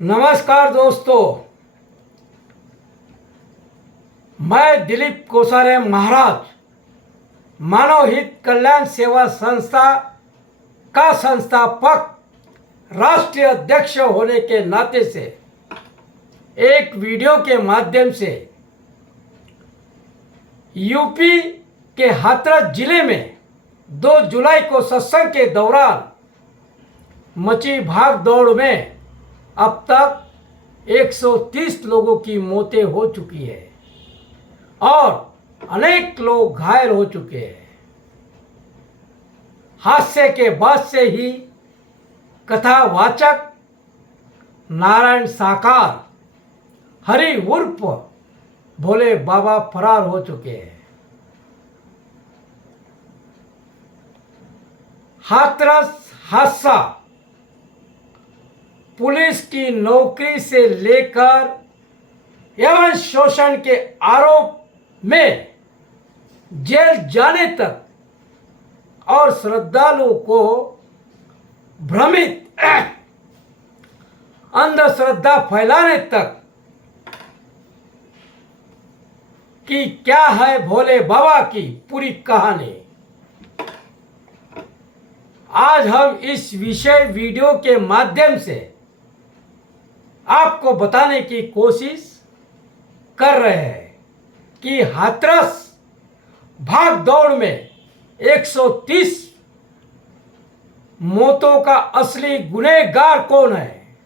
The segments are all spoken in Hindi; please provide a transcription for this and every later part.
नमस्कार दोस्तों, मैं दिलीप कोसारे महाराज मानव हित कल्याण सेवा संस्था का संस्थापक राष्ट्रीय अध्यक्ष होने के नाते से एक वीडियो के माध्यम से यूपी के हाथरस जिले में 2 जुलाई को सत्संग के दौरान मची भाग दौड़ में अब तक 130 लोगों की मौतें हो चुकी है और अनेक लोग घायल हो चुके हैं। हादसे के बाद से ही कथावाचक नारायण साकार हरि उर्फ भोले बाबा फरार हो चुके हैं। हाथरस हादसा पुलिस की नौकरी से लेकर यौन शोषण के आरोप में जेल जाने तक और श्रद्धालुओं को भ्रमित अंधश्रद्धा फैलाने तक कि क्या है भोले बाबा की पूरी कहानी। आज हम इस विषय वीडियो के माध्यम से आपको बताने की कोशिश कर रहे हैं कि हाथरस भाग दौड़ में 130 मौतों का असली गुनहगार कौन है।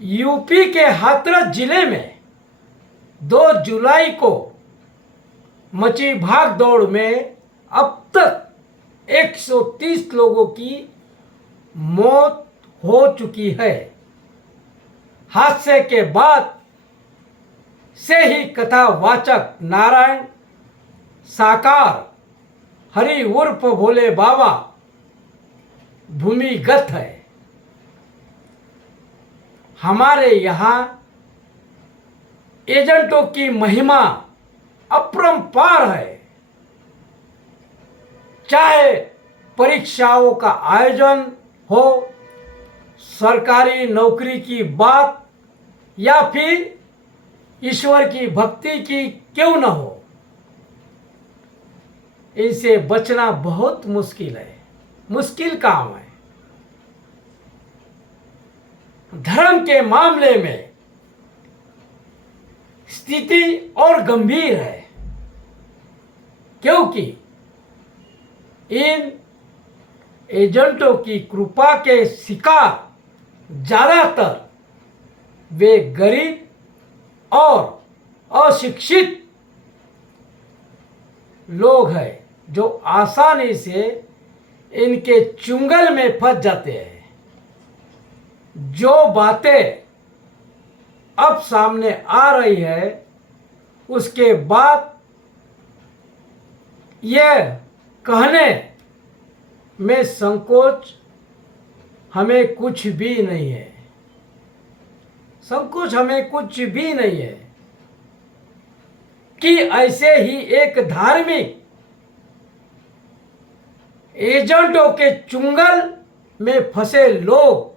यूपी के हाथरस जिले में 2 जुलाई को मची भाग दौड़ में अब तक 130 लोगों की मौत हो चुकी है। हादसे के बाद से ही कथावाचक नारायण साकार हरि उर्फ भोले बाबा भूमिगत है। हमारे यहाँ एजेंटों की महिमा अपरंपार है। चाहे परीक्षाओं का आयोजन हो, सरकारी नौकरी की बात या फिर ईश्वर की भक्ति की क्यों न हो, इनसे बचना बहुत मुश्किल है, मुश्किल काम है। धर्म के मामले में स्थिति और गंभीर है, क्योंकि इन एजेंटों की कृपा के शिकार ज्यादातर वे गरीब और अशिक्षित लोग हैं जो आसानी से इनके चुंगल में फंस जाते हैं। जो बातें अब सामने आ रही है उसके बाद यह कहने में संकोच हमें कुछ भी नहीं है। संकोच हमें कुछ भी नहीं है कि ऐसे ही एक धार्मिक एजेंटों के चुंगल में फंसे लोग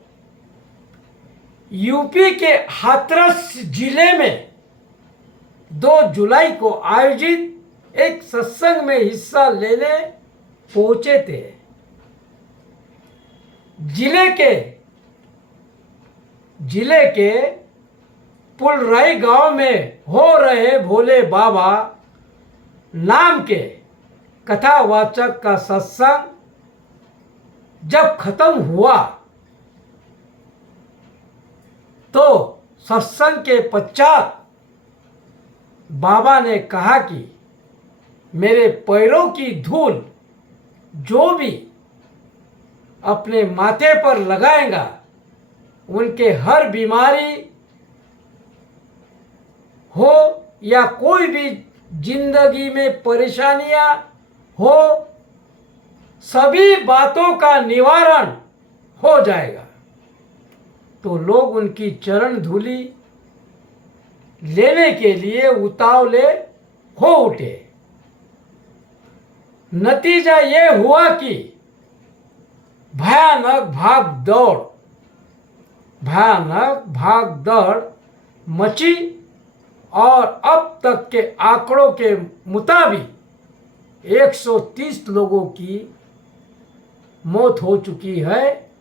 यूपी के हाथरस जिले में 2 जुलाई को आयोजित एक सत्संग में हिस्सा लेने पहुंचे थे। जिले के पुलराई गांव में हो रहे भोले बाबा नाम के कथावाचक का सत्संग जब खत्म हुआ तो सत्संग के पश्चात बाबा ने कहा कि मेरे पैरों की धूल जो भी अपने माथे पर लगाएगा उनके हर बीमारी हो या कोई भी जिंदगी में परेशानियां हो, सभी बातों का निवारण हो जाएगा। तो लोग उनकी चरण धूली लेने के लिए उतावले हो उठे। नतीजा ये हुआ कि भयानक भाग दौड़ भयानक भाग दौड़ मची और अब तक के आंकड़ों के मुताबिक 130 लोगों की मौत हो चुकी है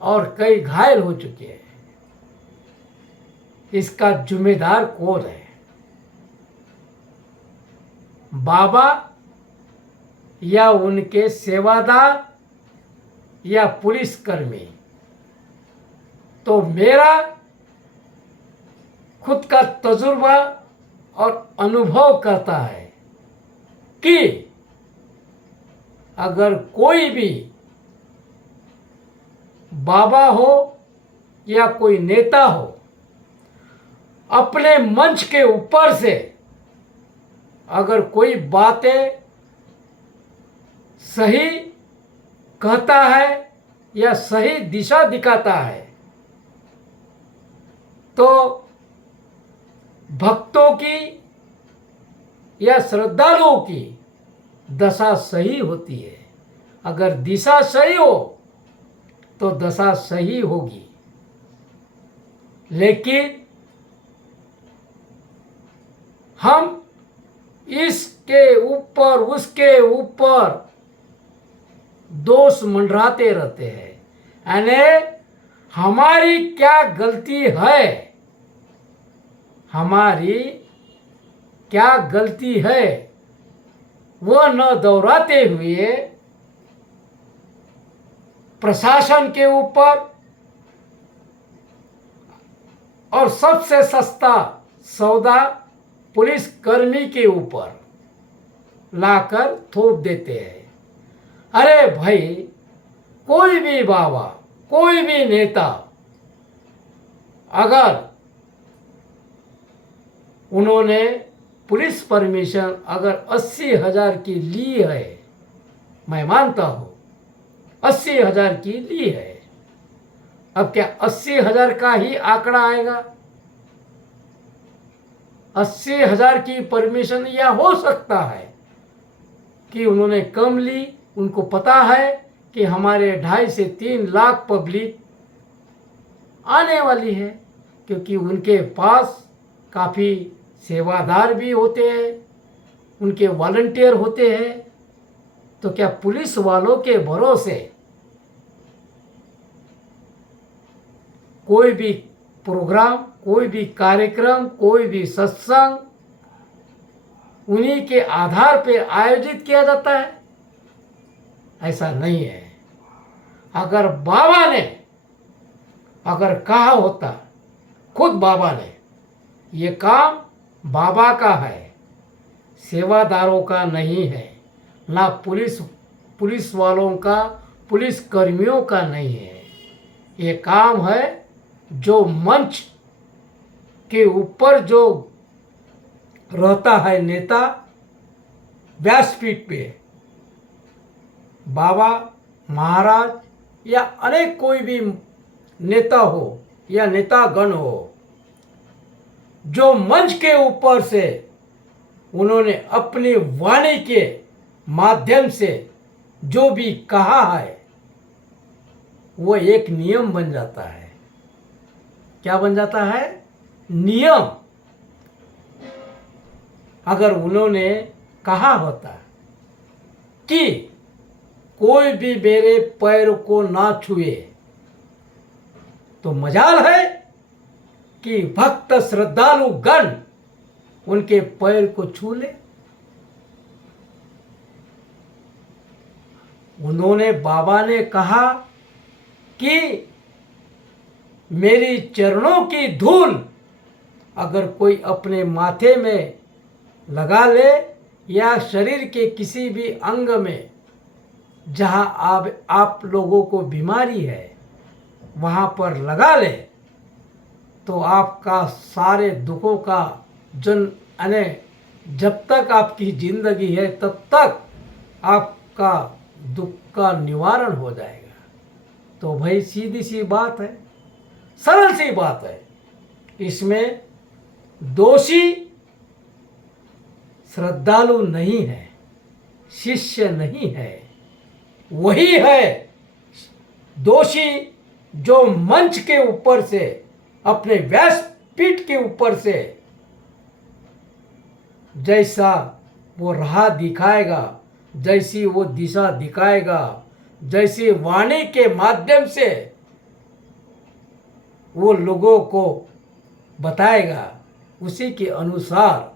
और कई घायल हो चुके हैं। इसका जिम्मेदार कौन है? बाबा या उनके सेवादार या पुलिसकर्मी? तो मेरा खुद का तजुर्बा और अनुभव करता है कि अगर कोई भी बाबा हो या कोई नेता हो अपने मंच के ऊपर से अगर कोई बातें सही कहता है या सही दिशा दिखाता है तो भक्तों की या श्रद्धालुओं की दशा सही होती है। अगर दिशा सही हो तो दशा सही होगी। लेकिन हम इसके ऊपर उसके ऊपर दोष मंडराते रहते हैं। यानी हमारी क्या गलती है, हमारी क्या गलती है वह न दोहराते हुए प्रशासन के ऊपर और सबसे सस्ता सौदा पुलिस कर्मी के ऊपर लाकर थोप देते हैं। अरे भाई, कोई भी बाबा, कोई भी नेता अगर उन्होंने पुलिस परमिशन अगर 80,000 की ली है, मैं मानता हूं 80,000 की ली है, अब क्या 80,000 का ही आंकड़ा आएगा? 80,000 की परमिशन या हो सकता है कि उन्होंने कम ली। उनको पता है कि हमारे 2.5 से 3 लाख पब्लिक आने वाली है, क्योंकि उनके पास काफ़ी सेवादार भी होते हैं, उनके वॉलंटियर होते हैं। तो क्या पुलिस वालों के भरोसे कोई भी प्रोग्राम, कोई भी कार्यक्रम, कोई भी सत्संग उन्हीं के आधार पर आयोजित किया जाता है? ऐसा नहीं है। अगर बाबा ने अगर कहा होता, खुद बाबा ने, ये काम बाबा का है, सेवादारों का नहीं है, ना पुलिस वालों का, पुलिस कर्मियों का नहीं है। ये काम है जो मंच के ऊपर जो रहता है नेता, व्यासपीठ पे बाबा, महाराज या अनेक कोई भी नेता हो या नेतागण हो, जो मंच के ऊपर से उन्होंने अपनी वाणी के माध्यम से जो भी कहा है वो एक नियम बन जाता है। क्या बन जाता है? नियम। अगर उन्होंने कहा होता कि कोई भी मेरे पैर को ना छुए, तो मजाल है कि भक्त श्रद्धालु गण उनके पैर को छू ले। उन्होंने, बाबा ने कहा कि मेरी चरणों की धूल अगर कोई अपने माथे में लगा ले या शरीर के किसी भी अंग में जहां आप लोगों को बीमारी है वहां पर लगा ले, तो आपका सारे दुखों का जब तक आपकी जिंदगी है तब तक आपका दुख का निवारण हो जाएगा। तो भाई सीधी सी बात है, सरल सी बात है। इसमें दोषी श्रद्धालु नहीं है, शिष्य नहीं है, वही है दोषी जो मंच के ऊपर से, अपने व्यासपीठ के ऊपर से जैसा वो राह दिखाएगा, जैसी वो दिशा दिखाएगा, जैसी वाणी के माध्यम से वो लोगों को बताएगा, उसी के अनुसार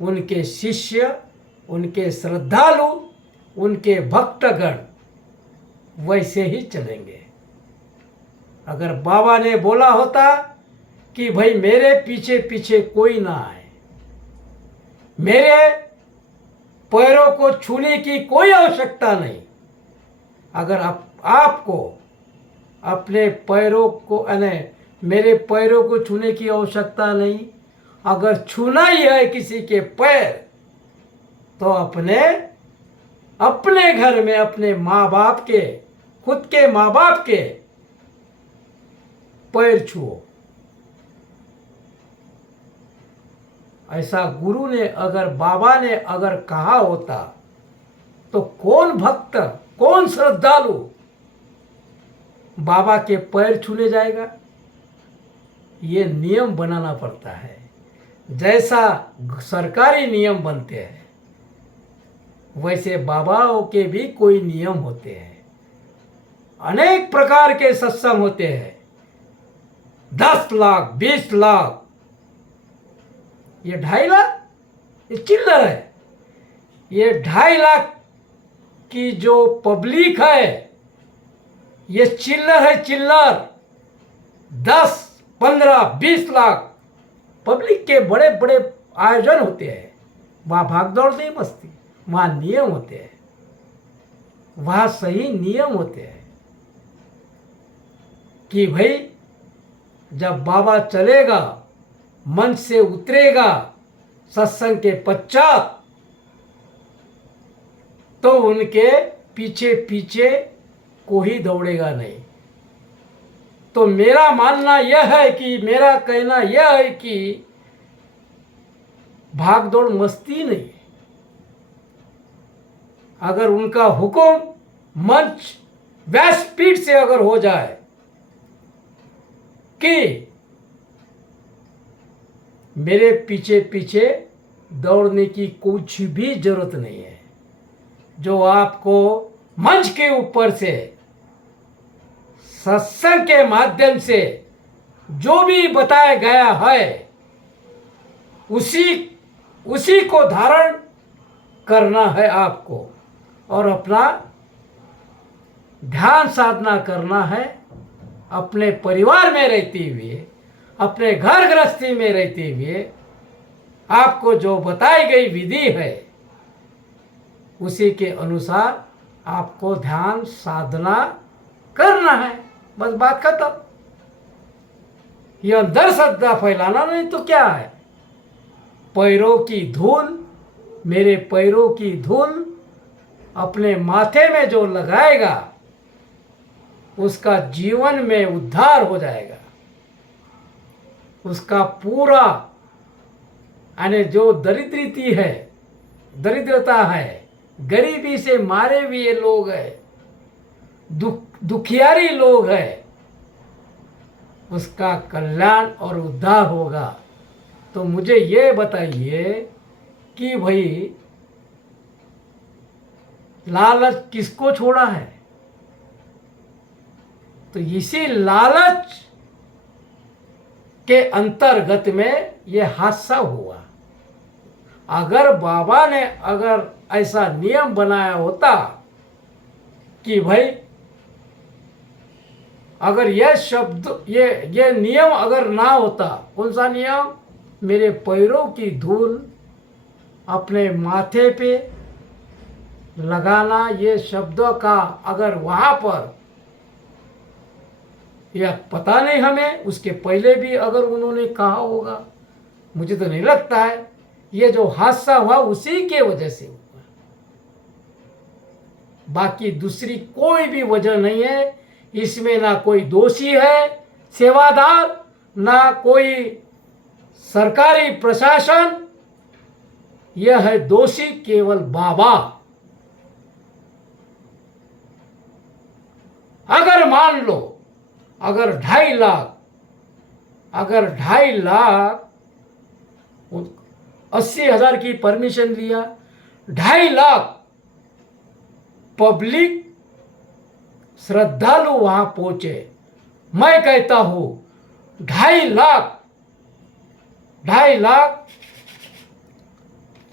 उनके शिष्य, उनके श्रद्धालु, उनके भक्तगण वैसे ही चलेंगे। अगर बाबा ने बोला होता कि भाई मेरे पीछे पीछे कोई ना आए, मेरे पैरों को छूने की कोई आवश्यकता नहीं, अगर आपको अपने पैरों को मेरे पैरों को छूने की आवश्यकता नहीं, अगर छूना ही है किसी के पैर तो अपने घर में अपने माँ बाप के, खुद के माँ बाप के पैर छुओ। ऐसा गुरु ने अगर, बाबा ने अगर कहा होता तो कौन भक्त, कौन श्रद्धालु बाबा के पैर छूने जाएगा? ये नियम बनाना पड़ता है। जैसा सरकारी नियम बनते हैं वैसे बाबाओं के भी कोई नियम होते हैं। अनेक प्रकार के सत्संग होते हैं। 10 लाख, 20 लाख, ये 2.5 लाख, ये चिल्लर है। ये 2.5 लाख की जो पब्लिक है ये चिल्लर है, चिल्लर। 10, 15, 20 लाख पब्लिक के बड़े बड़े आयोजन होते हैं। वहाँ भाग दौड़ नहीं बसती, वहाँ नियम होते हैं, वहाँ सही नियम होते हैं कि भाई जब बाबा चलेगा, मंच से उतरेगा सत्संग के पश्चात, तो उनके पीछे पीछे कोई दौड़ेगा नहीं। तो मेरा मानना यह है कि, मेरा कहना यह है कि भाग दौड़ मस्ती नहीं। अगर उनका हुक्म मंच, व्यासपीठ से अगर हो जाए कि मेरे पीछे पीछे दौड़ने की कुछ भी जरूरत नहीं है, जो आपको मंच के ऊपर से सत्संग के माध्यम से जो भी बताया गया है उसी को धारण करना है आपको, और अपना ध्यान साधना करना है। अपने परिवार में रहते हुए, अपने घर गृहस्थी में रहते हुए आपको जो बताई गई विधि है उसी के अनुसार आपको ध्यान साधना करना है। बस बात खत्म। ये अंदर श्रद्धा फैलाना नहीं तो क्या है? पैरों की धूल, मेरे पैरों की धूल अपने माथे में जो लगाएगा उसका जीवन में उद्धार हो जाएगा। उसका पूरा यानी जो दरिद्रता है, गरीबी से मारे हुए लोग हैं, दुखियारी लोग हैं, उसका कल्याण और उद्धार होगा। तो मुझे ये बताइए कि भाई लालच किसको छोड़ा है? तो इसी लालच के अंतर्गत में ये हादसा हुआ। अगर बाबा ने अगर ऐसा नियम बनाया होता कि भाई अगर यह शब्द, ये नियम अगर ना होता, कौन सा नियम? मेरे पैरों की धूल अपने माथे पे लगाना, ये शब्दों का अगर वहाँ पर, यह पता नहीं हमें उसके पहले भी अगर उन्होंने कहा होगा, मुझे तो नहीं लगता है। ये जो हादसा हुआ उसी के वजह से हुआ, बाकी दूसरी कोई भी वजह नहीं है। इसमें ना कोई दोषी है सेवादार, ना कोई सरकारी प्रशासन, यह है दोषी केवल बाबा। अगर मान लो, अगर 2.5 लाख 80,000 की परमिशन लिया, 2.5 लाख पब्लिक श्रद्धालु वहां पहुंचे। मैं कहता हूं 2.5 लाख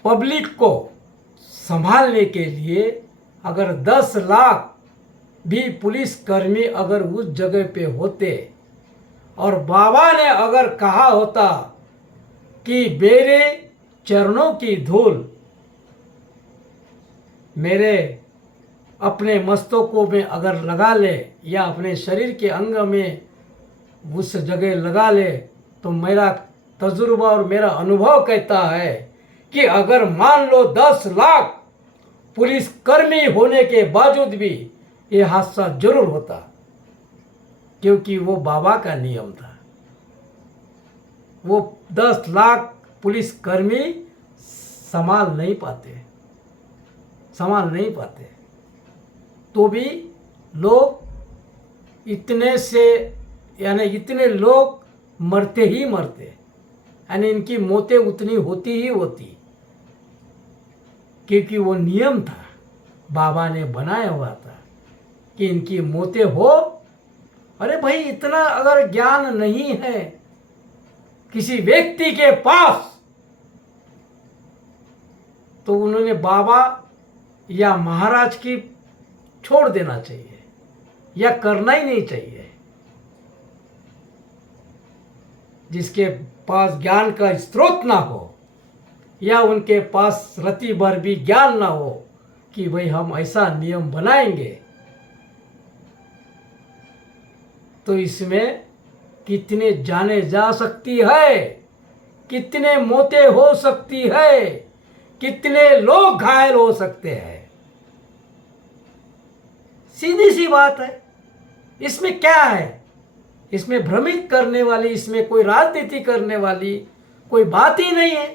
पब्लिक को संभालने के लिए अगर 10 लाख भी पुलिसकर्मी अगर उस जगह पे होते और बाबा ने अगर कहा होता कि मेरे चरणों की धूल मेरे अपने मस्तकों में अगर लगा ले या अपने शरीर के अंग में उस जगह लगा ले, तो मेरा तजुर्बा और मेरा अनुभव कहता है कि अगर मान लो 10 लाख पुलिसकर्मी होने के बावजूद भी ये हादसा जरूर होता, क्योंकि वो बाबा का नियम था। वो 10 लाख पुलिसकर्मी संभाल नहीं पाते, तो भी लोग इतने लोग मरते ही मरते, यानी इनकी मौतें उतनी होती ही होती, क्योंकि वो नियम था, बाबा ने बनाया हुआ था कि इनकी मौतें हो। अरे भाई, इतना अगर ज्ञान नहीं है किसी व्यक्ति के पास, तो उन्होंने बाबा या महाराज की छोड़ देना चाहिए या करना ही नहीं चाहिए। जिसके पास ज्ञान का स्रोत ना हो या उनके पास रति भर भी ज्ञान ना हो कि भाई हम ऐसा नियम बनाएंगे, तो इसमें कितने जाने जा सकती है, कितने मौतें हो सकती है, कितने लोग घायल हो सकते हैं। सीधी सी बात है। इसमें क्या है? इसमें भ्रमित करने वाली, इसमें कोई राजनीति करने वाली कोई बात ही नहीं है।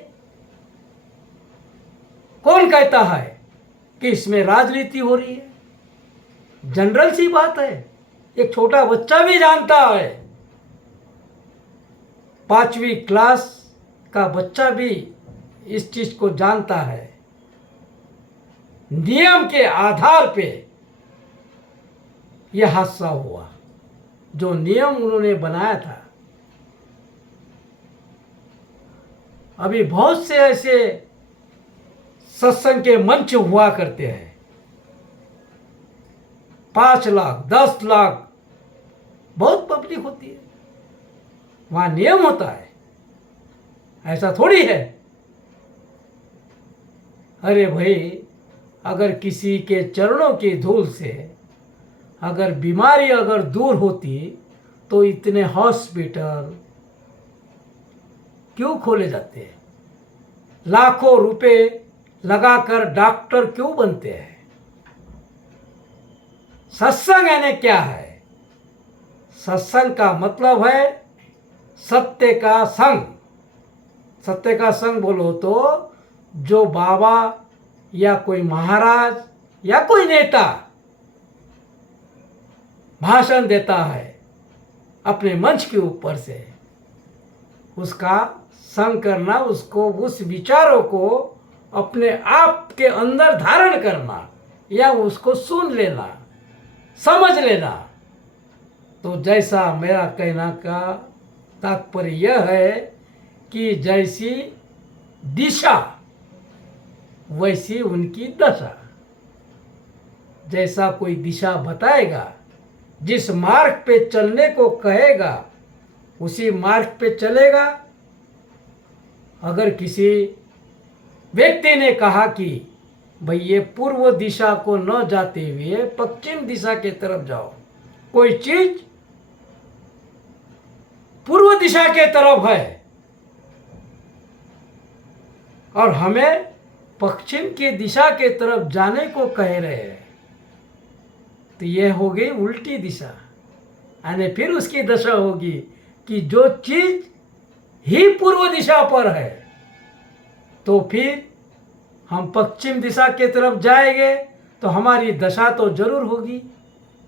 कौन कहता है कि इसमें राजनीति हो रही है? जनरल सी बात है, एक छोटा बच्चा भी जानता है, 5वीं क्लास का बच्चा भी इस चीज को जानता है। नियम के आधार पे यह हादसा हुआ, जो नियम उन्होंने बनाया था। अभी बहुत से ऐसे सत्संग के मंच हुआ करते हैं, 5 लाख 10 लाख बहुत पब्लिक होती है, वहां नियम होता है, ऐसा थोड़ी है। अरे भाई, अगर किसी के चरणों की धूल से अगर बीमारी अगर दूर होती, तो इतने हॉस्पिटल क्यों खोले जाते हैं? लाखों रुपए लगाकर डॉक्टर क्यों बनते हैं? सत्संग यानी क्या है? सत्संग का मतलब है सत्य का संग। सत्य का संग बोलो तो जो बाबा या कोई महाराज या कोई नेता भाषण देता है अपने मंच के ऊपर से, उसका संग करना, उसको उस विचारों को अपने आप के अंदर धारण करना या उसको सुन लेना, समझ लेना। तो जैसा मेरा कहना का तात्पर्य यह है कि जैसी दिशा वैसी उनकी दशा। जैसा कोई दिशा बताएगा, जिस मार्ग पे चलने को कहेगा, उसी मार्ग पे चलेगा। अगर किसी व्यक्ति ने कहा कि भाई ये पूर्व दिशा को न जाते हुए पश्चिम दिशा की तरफ जाओ, कोई चीज पूर्व दिशा के तरफ है और हमें पश्चिम की दिशा के तरफ जाने को कह रहे हैं, तो यह हो गई उल्टी दिशा। यानी फिर उसकी दशा होगी कि जो चीज ही पूर्व दिशा पर है, तो फिर हम पश्चिम दिशा के तरफ जाएंगे तो हमारी दशा तो जरूर होगी।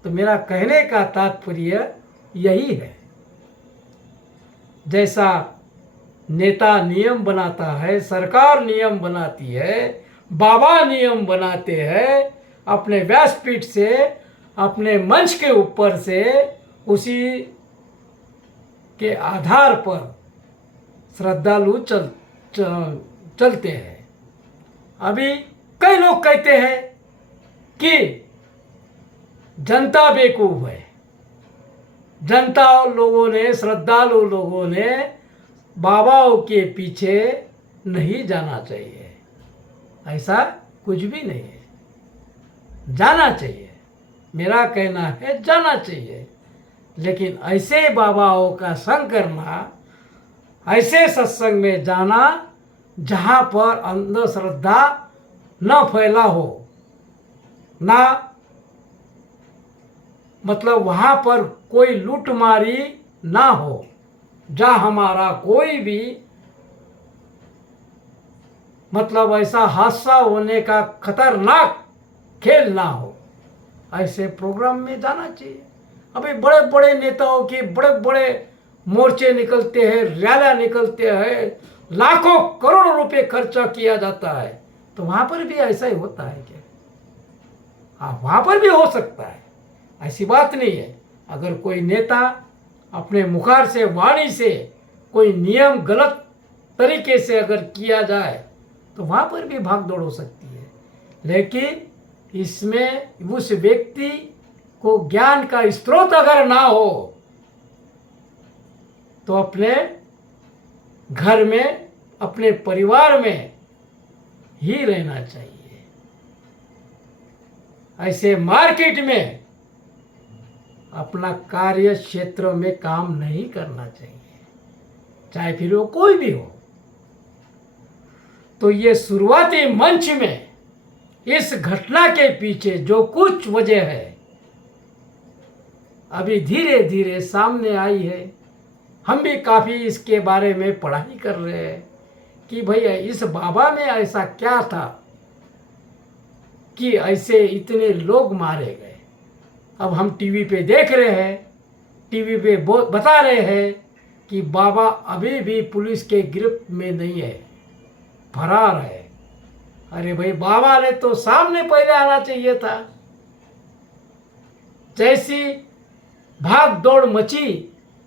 तो मेरा कहने का तात्पर्य यही है, जैसा नेता नियम बनाता है, सरकार नियम बनाती है, बाबा नियम बनाते हैं, अपने व्यासपीठ से, अपने मंच के ऊपर से, उसी के आधार पर श्रद्धालु चलते हैं। अभी कई लोग कहते हैं कि जनता बेवकूफ है, जनता लोगों ने, श्रद्धालु लोगों ने बाबाओं के पीछे नहीं जाना चाहिए। ऐसा कुछ भी नहीं है, जाना चाहिए। मेरा कहना है जाना चाहिए, लेकिन ऐसे बाबाओं का संग करना, ऐसे सत्संग में जाना जहाँ पर अंधश्रद्धा न फैला हो, ना मतलब वहाँ पर कोई लूटमारी ना हो, जहाँ हमारा कोई भी मतलब ऐसा हादसा होने का खतरनाक खेल ना हो, ऐसे प्रोग्राम में जाना चाहिए। अभी बड़े बड़े नेताओं के बड़े बड़े मोर्चे निकलते हैं, रैलियां निकलते हैं, लाखों करोड़ों रुपए खर्चा किया जाता है, तो वहाँ पर भी ऐसा ही होता है क्या? हाँ, वहाँ पर भी हो सकता है, ऐसी बात नहीं है। अगर कोई नेता अपने मुखार से, वाणी से कोई नियम गलत तरीके से अगर किया जाए तो वहाँ पर भी भाग दौड़ हो सकती है, लेकिन इसमें उस व्यक्ति को ज्ञान का स्रोत अगर ना हो तो अपने घर में, अपने परिवार में ही रहना चाहिए। ऐसे मार्केट में, अपना कार्य क्षेत्र में काम नहीं करना चाहिए, चाहे फिर वो कोई भी हो। तो ये शुरुआती मंच में इस घटना के पीछे जो कुछ वजह है अभी धीरे धीरे सामने आई है। हम भी काफ़ी इसके बारे में पढ़ाई कर रहे हैं कि भैया इस बाबा में ऐसा क्या था कि ऐसे इतने लोग मारे गए। अब हम टीवी पे देख रहे हैं, टीवी पे बता रहे हैं कि बाबा अभी भी पुलिस के गिरफ्त में नहीं है, फरार है। अरे भाई, बाबा ने तो सामने पहले आना चाहिए था। जैसी भाग दौड़ मची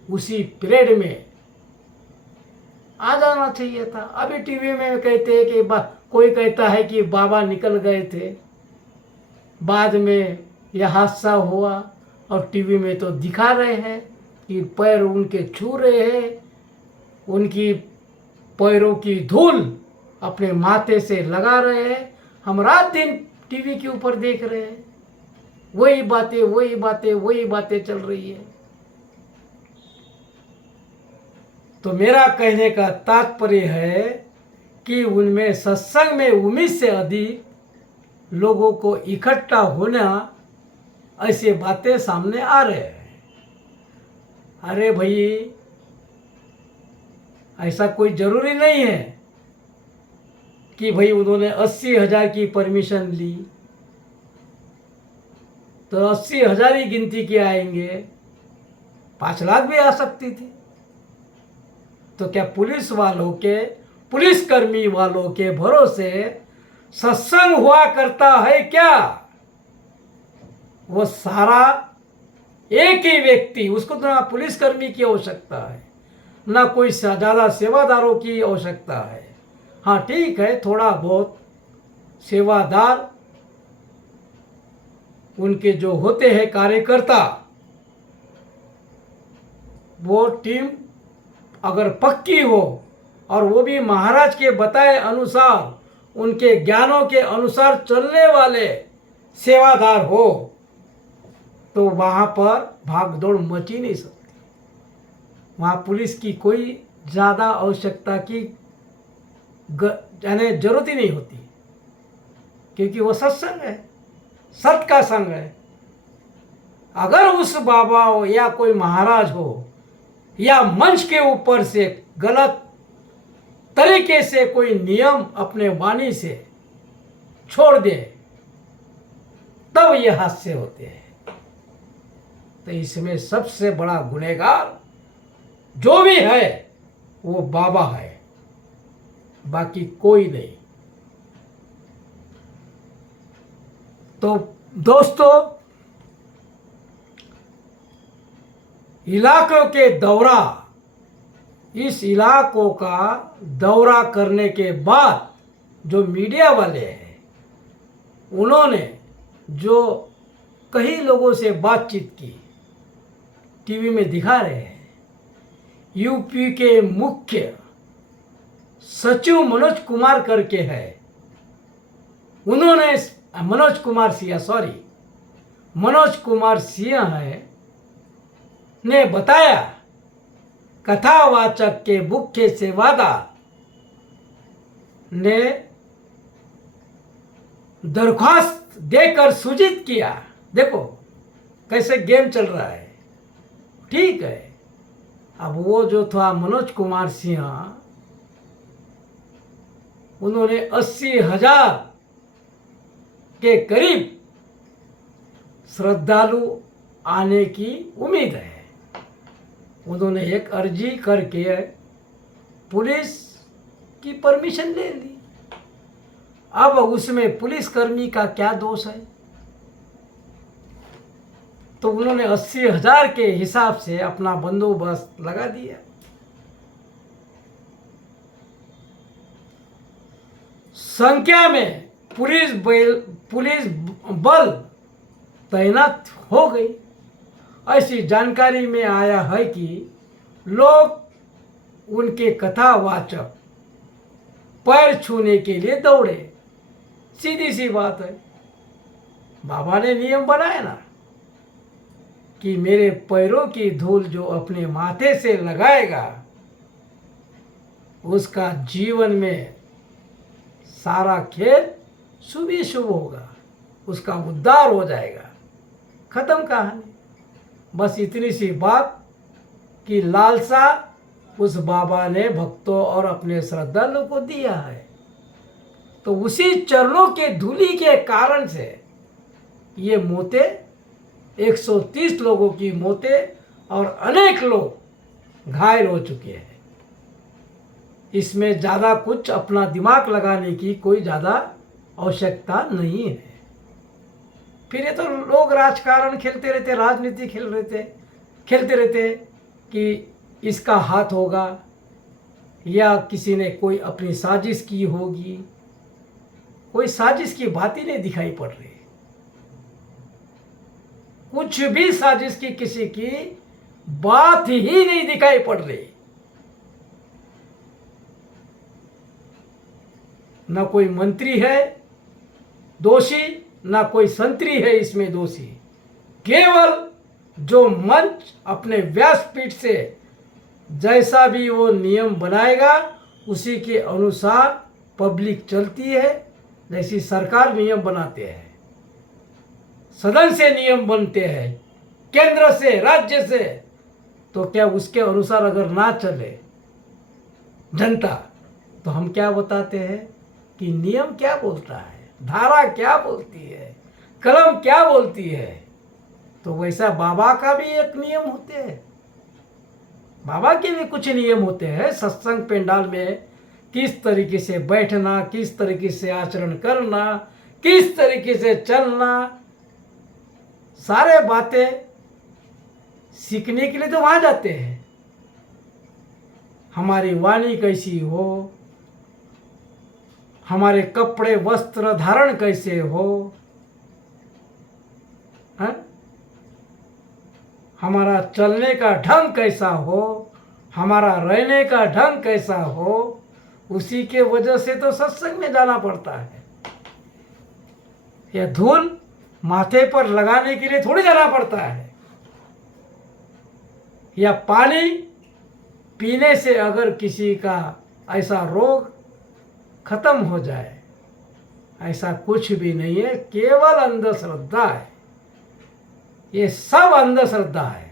उसी पीरियड में आ जाना चाहिए था। अभी टीवी में कहते हैं कि कोई कहता है कि बाबा निकल गए थे, बाद में यह हादसा हुआ, और टीवी में तो दिखा रहे हैं कि पैर उनके छू रहे हैं, उनकी पैरों की धूल अपने माथे से लगा रहे हैं। हम रात दिन टीवी के ऊपर देख रहे हैं, वही बातें चल रही है। तो मेरा कहने का तात्पर्य है कि उनमें सत्संग में उम्मीद से अधिक लोगों को इकट्ठा होना, ऐसे बातें सामने आ रहे हैं। अरे भाई, ऐसा कोई ज़रूरी नहीं है कि भाई उन्होंने 80,000 की परमिशन ली तो 80,000 ही गिनती के आएंगे, 5 लाख भी आ सकती थी। तो क्या पुलिसकर्मी वालों के भरोसे सत्संग हुआ करता है क्या? वो सारा एक ही व्यक्ति, उसको तो ना पुलिसकर्मी की आवश्यकता है, ना कोई ज़्यादा सेवादारों की आवश्यकता है। हाँ ठीक है, थोड़ा बहुत सेवादार उनके जो होते हैं कार्यकर्ता, वो टीम अगर पक्की हो और वो भी महाराज के बताए अनुसार, उनके ज्ञानों के अनुसार चलने वाले सेवादार हो, तो वहाँ पर भागदौड़ मच ही नहीं सकती। वहाँ पुलिस की कोई ज़्यादा आवश्यकता की यानी जरूरत ही नहीं होती, क्योंकि वो सत्संग है, सत्य का संग है। अगर उस बाबा हो या कोई महाराज हो या मंच के ऊपर से गलत तरीके से कोई नियम अपने वाणी से छोड़ दे, तब ये हादसे होते हैं। तो इसमें सबसे बड़ा गुनहगार जो भी है वो बाबा है, बाकी कोई नहीं। तो दोस्तों, इलाकों के दौरा, इस इलाकों का दौरा करने के बाद जो मीडिया वाले हैं उन्होंने जो कई लोगों से बातचीत की, टीवी में दिखा रहे हैं। यूपी के मुख्य सचिव मनोज कुमार करके है, उन्होंने मनोज कुमार सिंह है ने बताया कथावाचक के मुख्य सेवादार ने दरख्वास्त देकर सूचित किया। देखो कैसे गेम चल रहा है, ठीक है। अब वो जो था मनोज कुमार सिंह, उन्होंने 80,000 के करीब श्रद्धालु आने की उम्मीद है। उन्होंने एक अर्जी करके पुलिस की परमिशन ले ली। अब उसमें पुलिसकर्मी का क्या दोष है? तो उन्होंने 80,000 के हिसाब से अपना बंदोबस्त लगा दिया। संख्या में पुलिस बल तैनात हो गई। ऐसी जानकारी में आया है कि लोग उनके कथावाचक पैर छूने के लिए दौड़े। सीधी सी बात है, बाबा ने नियम बनाया ना कि मेरे पैरों की धूल जो अपने माथे से लगाएगा उसका जीवन में सारा खेल शुभ ही शुभ होगा, उसका उद्धार हो जाएगा। खत्म कहानी। बस इतनी सी बात की लालसा उस बाबा ने भक्तों और अपने श्रद्धालुओं को दिया है। तो उसी चरणों के धूलि के कारण से ये मौतें, 130 लोगों की मौतें और अनेक लोग घायल हो चुके हैं। इसमें ज़्यादा कुछ अपना दिमाग लगाने की कोई ज़्यादा आवश्यकता नहीं है। फिर ये तो लोग राजकारण खेलते रहते, राजनीति खेलते रहते कि इसका हाथ होगा या किसी ने कोई अपनी साजिश की होगी। कोई साजिश की बात ही नहीं दिखाई पड़ रही। कुछ भी साजिश की किसी की बात ही नहीं दिखाई पड़ रही। न कोई मंत्री है दोषी, ना कोई संतरी है इसमें दोषी। केवल जो मंच अपने व्यासपीठ से जैसा भी वो नियम बनाएगा उसी के अनुसार पब्लिक चलती है। जैसी सरकार नियम बनाते हैं, सदन से नियम बनते हैं, केंद्र से, राज्य से, तो क्या उसके अनुसार अगर ना चले जनता, तो हम क्या बताते हैं कि नियम क्या बोलता है, धारा क्या बोलती है, कलम क्या बोलती है। तो वैसा बाबा का भी एक नियम होते हैं, बाबा के भी कुछ नियम होते हैं। सत्संग पंडाल में किस तरीके से बैठना, किस तरीके से आचरण करना, किस तरीके से चलना, सारे बातें सीखने के लिए तो वहाँ जाते हैं। हमारी वाणी कैसी हो, हमारे कपड़े वस्त्र धारण कैसे हो, है? हमारा चलने का ढंग कैसा हो, हमारा रहने का ढंग कैसा हो, उसी के वजह से तो सत्संग में जाना पड़ता है। यह धूल माथे पर लगाने के लिए थोड़ी जाना पड़ता है। या पानी पीने से अगर किसी का ऐसा रोग खत्म हो जाए, ऐसा कुछ भी नहीं है, केवल अंधश्रद्धा है। ये सब अंधश्रद्धा है।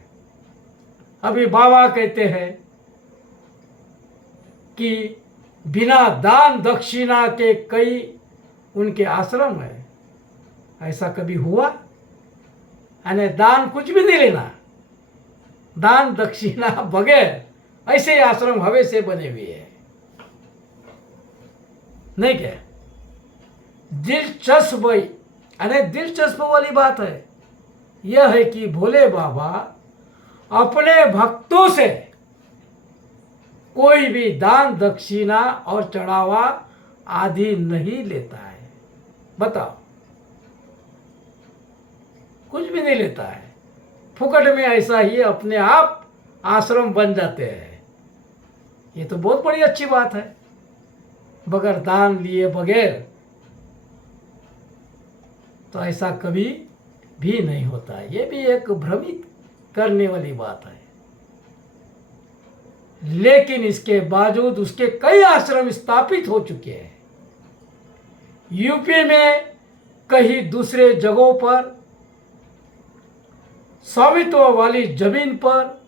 अभी बाबा कहते हैं कि बिना दान दक्षिणा के कई उनके आश्रम है। ऐसा कभी हुआ? यानी दान कुछ भी नहीं लेना, दान दक्षिणा बगैर ऐसे आश्रम हवे से बने हुए हैं, नहीं क्या? दिलचस्प अरे दिलचस्प वाली बात है यह है कि भोले बाबा अपने भक्तों से कोई भी दान दक्षिणा और चढ़ावा आदि नहीं लेता है। बताओ, कुछ भी नहीं लेता है, फुकट में ऐसा ही अपने आप आश्रम बन जाते हैं। ये तो बहुत बड़ी अच्छी बात है। बगैर दान लिए बगैर तो ऐसा कभी भी नहीं होता है। ये भी एक भ्रमित करने वाली बात है। लेकिन इसके बावजूद उसके कई आश्रम स्थापित हो चुके हैं। यूपी में कहीं दूसरे जगहों पर स्वामित्व वाली जमीन पर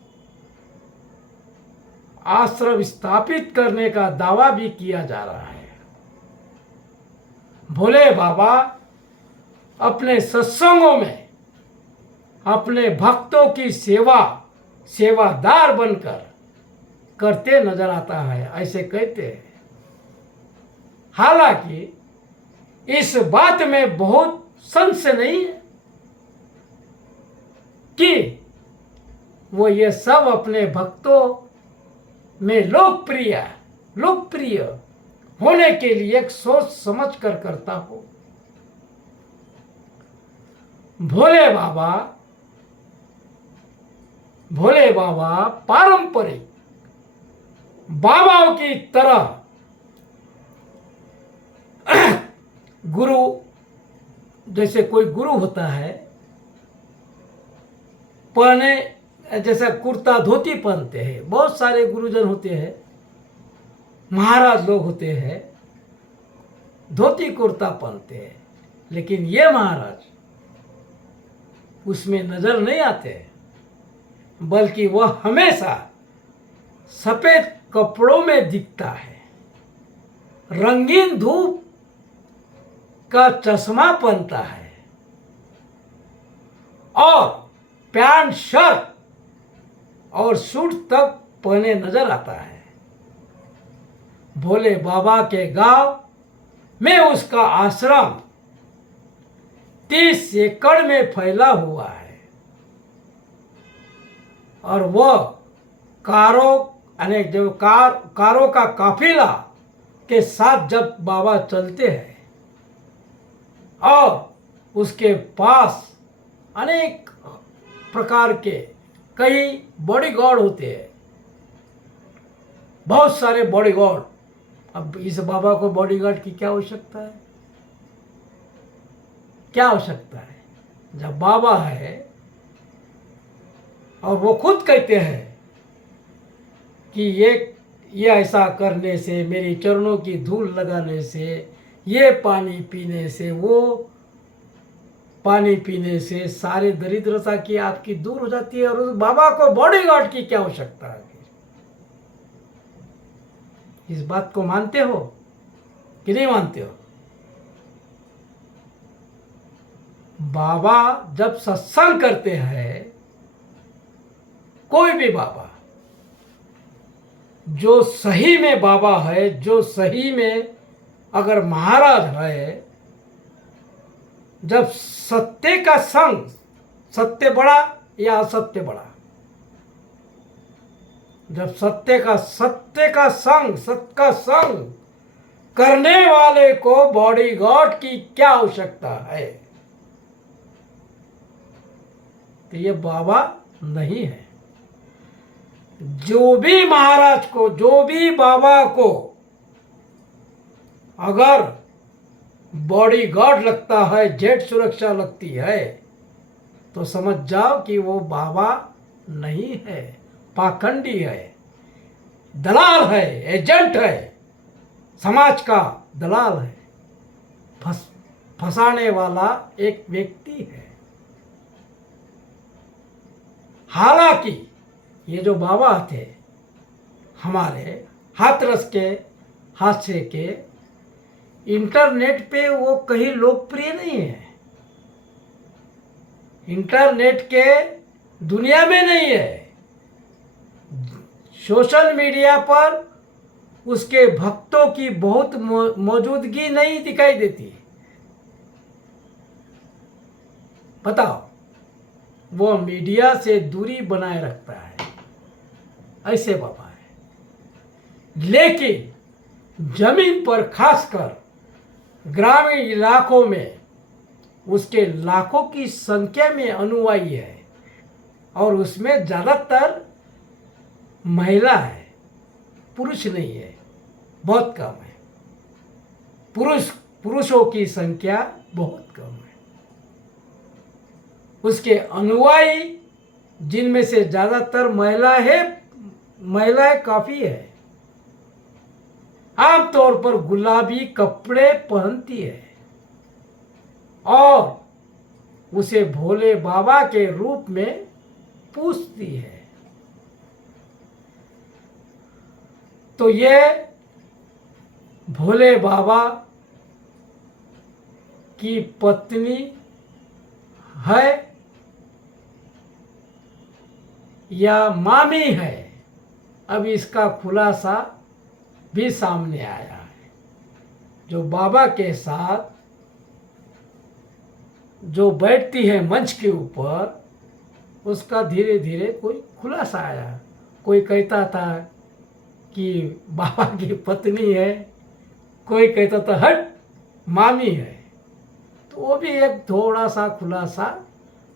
आश्रम स्थापित करने का दावा भी किया जा रहा है। भोले बाबा अपने सत्संगों में अपने भक्तों की सेवादार बनकर करते नजर आता है, ऐसे कहते हैं। हालांकि इस बात में बहुत संशय नहीं है कि वो ये सब अपने भक्तों में लोकप्रिय होने के लिए एक सोच समझ कर करता हो। भोले बाबा पारंपरिक बाबाओं की तरह गुरु, जैसे कोई गुरु होता है पहने, जैसा कुर्ता धोती पहनते हैं, बहुत सारे गुरुजन होते हैं, महाराज लोग होते हैं, धोती कुर्ता पहनते हैं। लेकिन ये महाराज उसमें नजर नहीं आते, बल्कि वह हमेशा सफेद कपड़ों में दिखता है, रंगीन धूप का चश्मा पहनता है और पैंट शर्ट और सूट तक पहने नजर आता है। भोले बाबा के गांव में उसका आश्रम 30 एकड़ में फैला हुआ है और वह कारों का काफिला के साथ जब बाबा चलते हैं और उसके पास अनेक प्रकार के कई बॉडीगार्ड होते हैं, बहुत सारे बॉडीगार्ड। अब इस बाबा को बॉडीगार्ड की क्या आवश्यकता है? क्या आवश्यकता है? जब बाबा है और वो खुद कहते हैं कि ये ऐसा करने से, मेरी चरणों की धूल लगाने से, ये पानी पीने से, वो पानी पीने से सारे दरिद्रता की आपकी दूर हो जाती है। और उस बाबा को बॉडीगार्ड की क्या आवश्यकता है? इस बात को मानते हो कि नहीं मानते हो? बाबा जब सत्संग करते हैं, कोई भी बाबा जो सही में बाबा है, जो सही में अगर महाराज है, जब सत्य का संग, सत्य बड़ा या असत्य बड़ा, जब सत्य का संग करने वाले को बॉडीगार्ड की क्या आवश्यकता है? तो ये बाबा नहीं है। जो भी महाराज को, जो भी बाबा को अगर बॉडीगार्ड लगता है, जेट सुरक्षा लगती है, तो समझ जाओ कि वो बाबा नहीं है, पाखंडी है, दलाल है, एजेंट है, समाज का दलाल है, फंसाने वाला एक व्यक्ति है। हालांकि ये जो बाबा थे हमारे हाथरस के हादसे के, इंटरनेट पे वो कहीं लोकप्रिय नहीं है, इंटरनेट के दुनिया में नहीं है, सोशल मीडिया पर उसके भक्तों की बहुत मौजूदगी नहीं दिखाई देती। बताओ, वो मीडिया से दूरी बनाए रखता है, ऐसे बाबा है। लेकिन जमीन पर खासकर ग्रामीण इलाकों में उसके लाखों की संख्या में अनुयायी है और उसमें ज़्यादातर महिला है, पुरुष नहीं है, बहुत कम है। पुरुषों की संख्या बहुत कम है। उसके अनुयायी जिनमें से ज़्यादातर महिलाएं काफ़ी है, आमतौर पर गुलाबी कपड़े पहनती है और उसे भोले बाबा के रूप में पूजती है। तो ये भोले बाबा की पत्नी है या मामी है, अब इसका खुलासा भी सामने आया है। जो बाबा के साथ जो बैठती है मंच के ऊपर, उसका धीरे धीरे कोई खुलासा आया। कोई कहता था कि बाबा की पत्नी है, कोई कहता था हट मामी है। तो वो भी एक थोड़ा सा खुलासा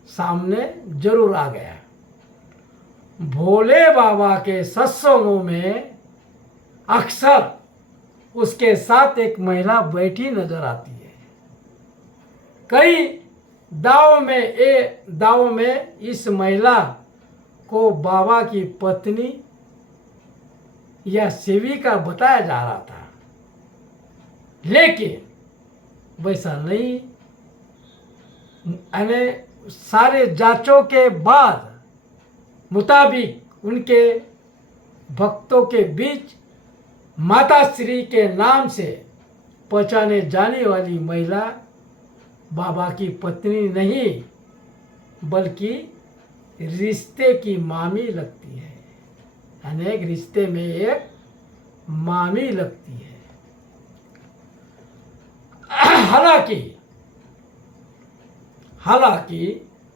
सामने जरूर आ गया। भोले बाबा के सत्संगों में अक्सर उसके साथ एक महिला बैठी नजर आती है। कई दावों में इस महिला को बाबा की पत्नी या सेविका बताया जा रहा था, लेकिन वैसा नहीं। यानी सारे जांचों के बाद मुताबिक उनके भक्तों के बीच माता श्री के नाम से पहचाने जाने वाली महिला बाबा की पत्नी नहीं, बल्कि रिश्ते की मामी लगती है। अनेक रिश्ते में एक मामी लगती है। हालांकि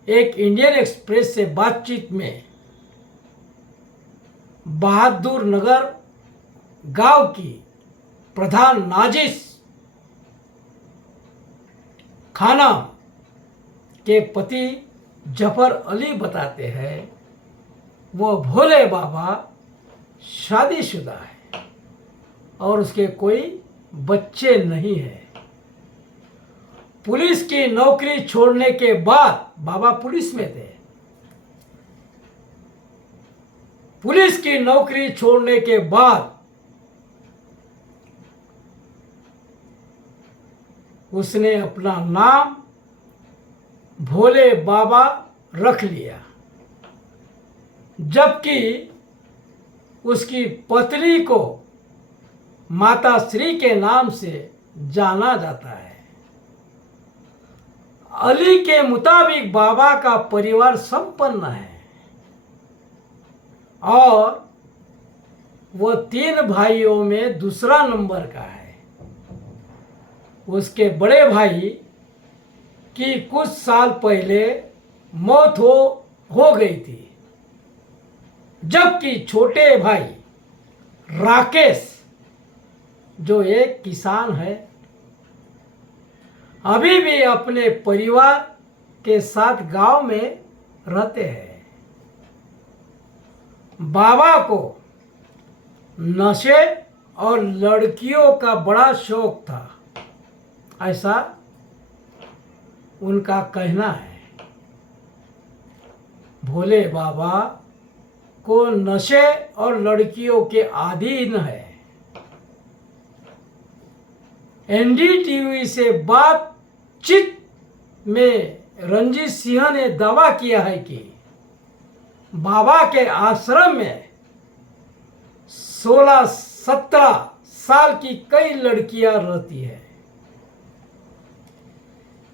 एक इंडियन एक्सप्रेस से बातचीत में बहादुर नगर गांव की प्रधान नाजिस खाना के पति जफर अली बताते हैं वो भोले बाबा शादीशुदा है और उसके कोई बच्चे नहीं हैं। पुलिस की नौकरी छोड़ने के बाद, बाबा पुलिस में थे, पुलिस की नौकरी छोड़ने के बाद उसने अपना नाम भोले बाबा रख लिया, जबकि उसकी पत्नी को माता श्री के नाम से जाना जाता है। अली के मुताबिक बाबा का परिवार संपन्न है और वो 3 भाइयों में दूसरा नंबर का है। उसके बड़े भाई की कुछ साल पहले मौत हो गई थी, जबकि छोटे भाई राकेश, जो एक किसान है, अभी भी अपने परिवार के साथ गांव में रहते हैं। बाबा को नशे और लड़कियों का बड़ा शौक था, ऐसा उनका कहना है। भोले बाबा को नशे और लड़कियों के अधीन है। एनडीटीवी से बातचीत में रंजीत सिंह ने दावा किया है कि बाबा के आश्रम में 16-17 साल की कई लड़कियां रहती है,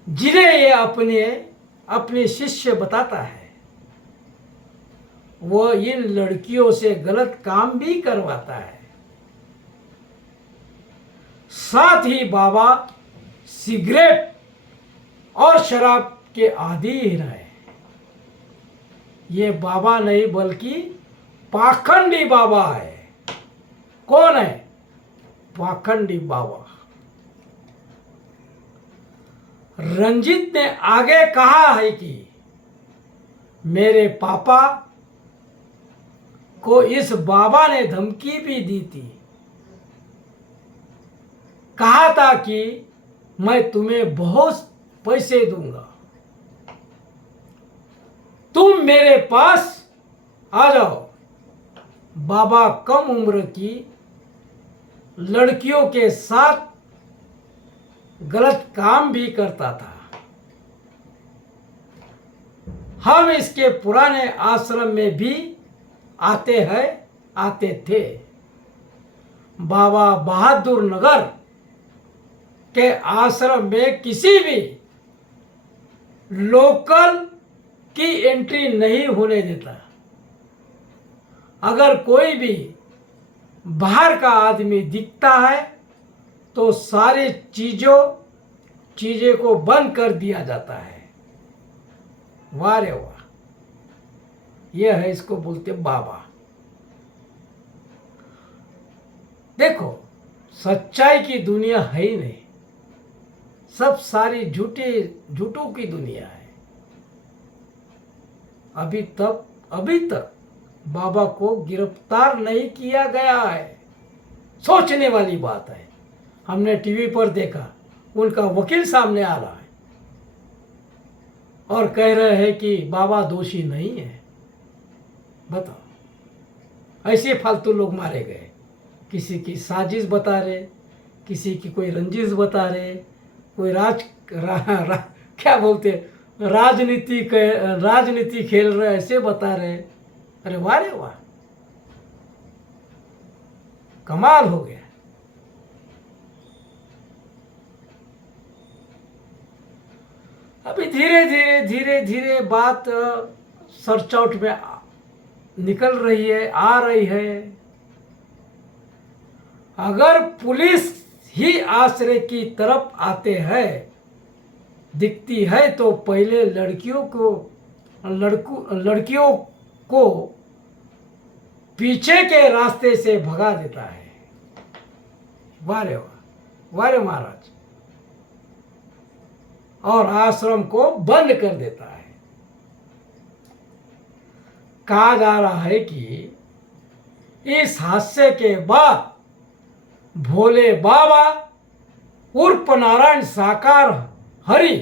जिन्हें ये अपने शिष्य बताता है। वह इन लड़कियों से गलत काम भी करवाता है। साथ ही बाबा सिगरेट और शराब के आदी हैं। ये बाबा नहीं बल्कि पाखंडी बाबा है। कौन है पाखंडी बाबा? रंजीत ने आगे कहा है कि मेरे पापा को इस बाबा ने धमकी भी दी थी। कहा था कि मैं तुम्हें बहुत पैसे दूंगा, तुम मेरे पास आ जाओ। बाबा कम उम्र की लड़कियों के साथ गलत काम भी करता था। हम इसके पुराने आश्रम में भी आते थे। बाबा बहादुर नगर के आश्रम में किसी भी लोकल की एंट्री नहीं होने देता। अगर कोई भी बाहर का आदमी दिखता है तो सारी चीजें को बंद कर दिया जाता है। वाह रे वाह, यह है, इसको बोलते बाबा। देखो, सच्चाई की दुनिया है ही नहीं, सब सारी झूठों की दुनिया है। अभी तक बाबा को गिरफ्तार नहीं किया गया है। सोचने वाली बात है। हमने टीवी पर देखा, उनका वकील सामने आ रहा है और कह रहे हैं कि बाबा दोषी नहीं है। बताओ, ऐसे फालतू लोग मारे गए। किसी की साजिश बता रहे, किसी की कोई रंजिश बता रहे, कोई क्या बोलते राजनीति खेल रहे, ऐसे बता रहे। अरे वाह रे वाह, कमाल हो गया। अभी धीरे धीरे बात सर्च आउट में निकल रही है, आ रही है। अगर पुलिस ही आश्रय की तरफ आते हैं दिखती है तो पहले लड़कियों को पीछे के रास्ते से भगा देता है। वाह रे वाह, वाह रे महाराज। और आश्रम को बंद कर देता है। कहा जा रहा है कि इस हादसे के बाद भोले बाबा उर्फ नारायण साकार हरि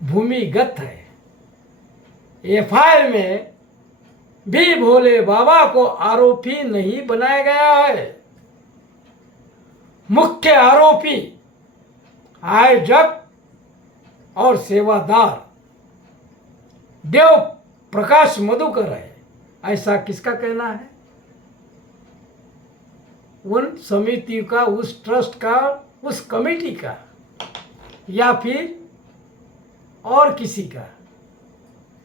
भूमिगत है। एफआईआर में भी भोले बाबा को आरोपी नहीं बनाया गया है। मुख्य आरोपी आयोजक और सेवादार देव प्रकाश मधुकर है। ऐसा किसका कहना है? उन समिति का, उस ट्रस्ट का, उस कमेटी का, या फिर और किसी का?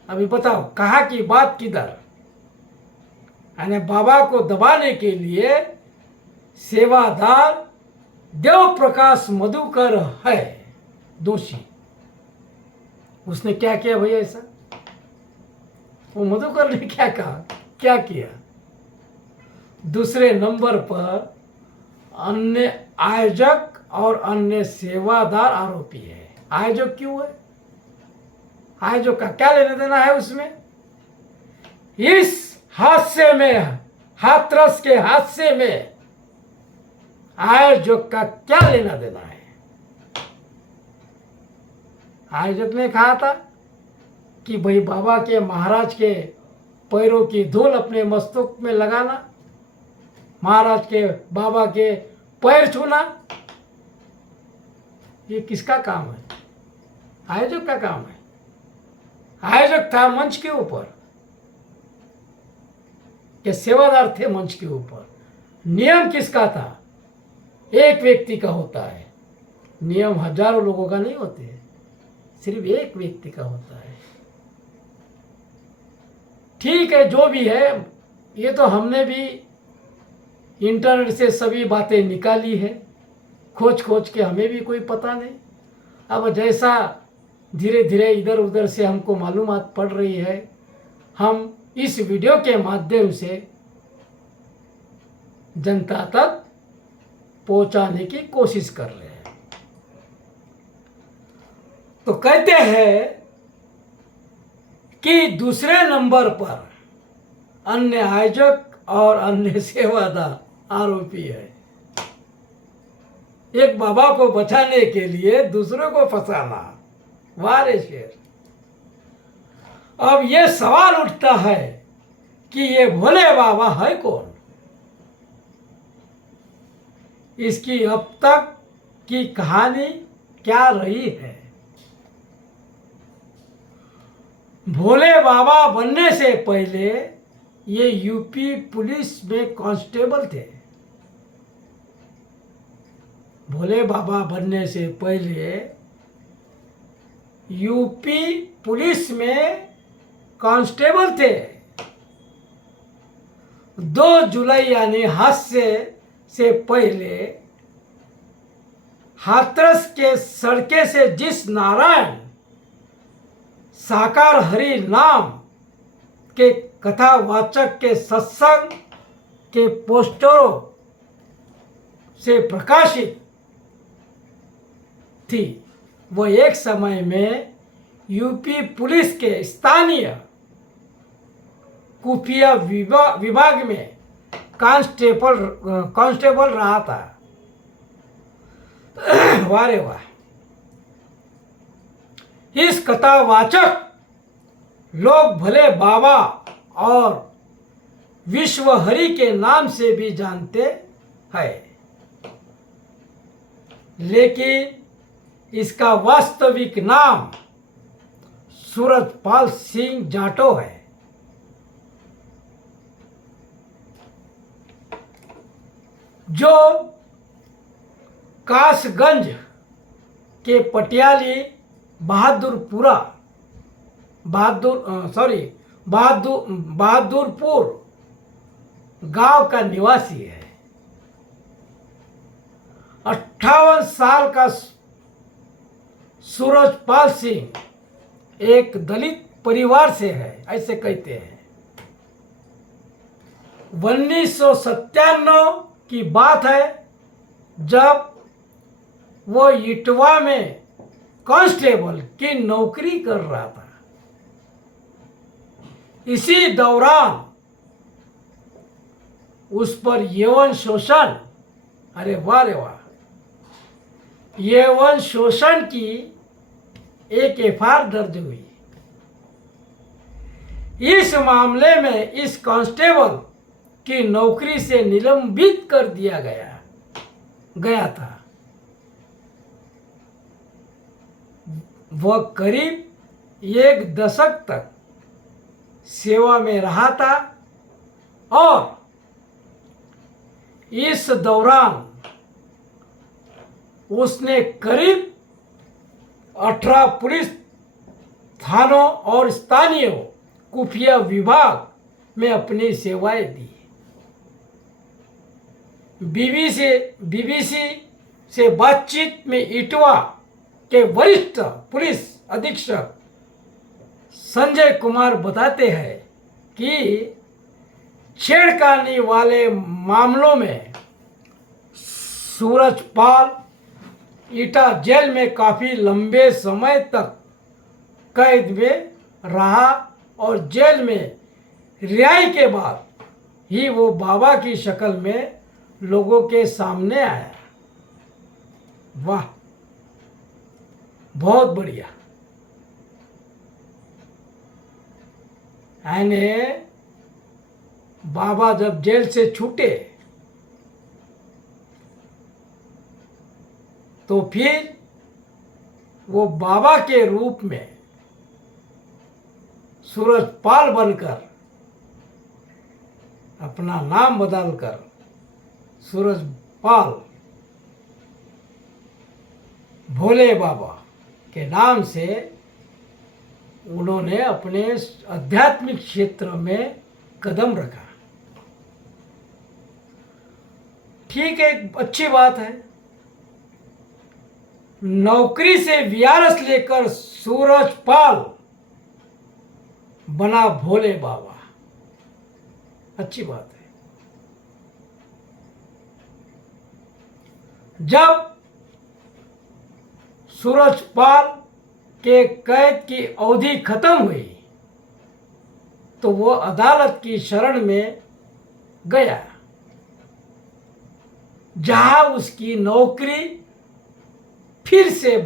अभी बताओ, कहाँ की बात किधर? यानी बाबा को दबाने के लिए सेवादार देव प्रकाश मधुकर है दोषी। उसने क्या किया भैया ऐसा? वो मधुकर ने क्या कहा, क्या किया? दूसरे नंबर पर अन्य आयोजक और अन्य सेवादार आरोपी है। आयोजक क्यों है? आयोजक का क्या लेना देना है उसमें? इस हादसे में, हाथरस के हादसे में आयोजक का क्या लेना देना है? आयोजक ने कहा था कि भाई बाबा के, महाराज के पैरों की धूल अपने मस्तक में लगाना, महाराज के, बाबा के पैर छूना, ये किसका काम है? आयोजक का काम है। आयोजक था मंच के ऊपर, के सेवादार थे मंच के ऊपर। नियम किसका था? एक व्यक्ति का होता है। नियम हजारों लोगों का नहीं होते, सिर्फ एक व्यक्ति का होता है। ठीक है, जो भी है, ये तो हमने भी इंटरनेट से सभी बातें निकाली है, खोज खोज के, हमें भी कोई पता नहीं। अब जैसा धीरे धीरे इधर उधर से हमको मालूमात पड़ रही है, हम इस वीडियो के माध्यम से जनता तक पहुंचाने की कोशिश कर रहे हैं। तो कहते हैं कि दूसरे नंबर पर अन्य आयोजक और अन्य सेवादार आरोपी है। एक बाबा को बचाने के लिए दूसरों को फंसाना, वारे शेर। अब ये सवाल उठता है कि ये भोले बाबा है कौन? इसकी अब तक की कहानी क्या रही है? भोले बाबा बनने से पहले ये यूपी पुलिस में कांस्टेबल थे। भोले बाबा बनने से पहले यूपी पुलिस में कांस्टेबल थे। 2 जुलाई यानी हादसे से पहले हाथरस के सड़के से जिस नारायण साकार हरि नाम के कथावाचक के सत्संग के पोस्टरों से प्रकाशित थी, वह एक समय में यूपी पुलिस के स्थानीय खुफिया विभाग में कांस्टेबल रहा था। वारे वाह। इस कथावाचक लोग भले बाबा और विश्व हरि के नाम से भी जानते हैं, लेकिन इसका वास्तविक नाम सूरजपाल सिंह जाटो है। जो कासगंज के पटियाली बहादुरपुर गांव का निवासी है। 58 साल का सूरजपाल सिंह एक दलित परिवार से है, ऐसे कहते हैं। 1997 की बात है, जब वो इटवा में कांस्टेबल की नौकरी कर रहा था। इसी दौरान उस पर यौन शोषण, अरे वाह रे वाह, यौन शोषण की एक एफआईआर दर्ज हुई। इस मामले में इस कांस्टेबल की नौकरी से निलंबित कर दिया गया था। वह करीब 1 दशक तक सेवा में रहा था और इस दौरान उसने करीब 18 पुलिस थानों और स्थानीय खुफिया विभाग में अपनी सेवाएं दी। बीबीसी से बातचीत में इटवा के वरिष्ठ पुलिस अधीक्षक संजय कुमार बताते हैं कि छेड़खानी वाले मामलों में सूरजपाल ईटा जेल में काफी लंबे समय तक कैद में रहा और जेल में रिहाई के बाद ही वो बाबा की शक्ल में लोगों के सामने आया। वाह, बहुत बढ़िया। यानी बाबा जब जेल से छूटे तो फिर वो बाबा के रूप में सूरजपाल बनकर अपना नाम बदलकर सूरजपाल भोले बाबा के नाम से उन्होंने अपने आध्यात्मिक क्षेत्र में कदम रखा। ठीक है, अच्छी बात है। नौकरी से वीआरएस लेकर सूरजपाल बना भोले बाबा, अच्छी बात है। जब सूरजपाल के कैद की अवधि खत्म हुई तो वो अदालत की शरण में गया, जहां उसकी नौकरी फिर से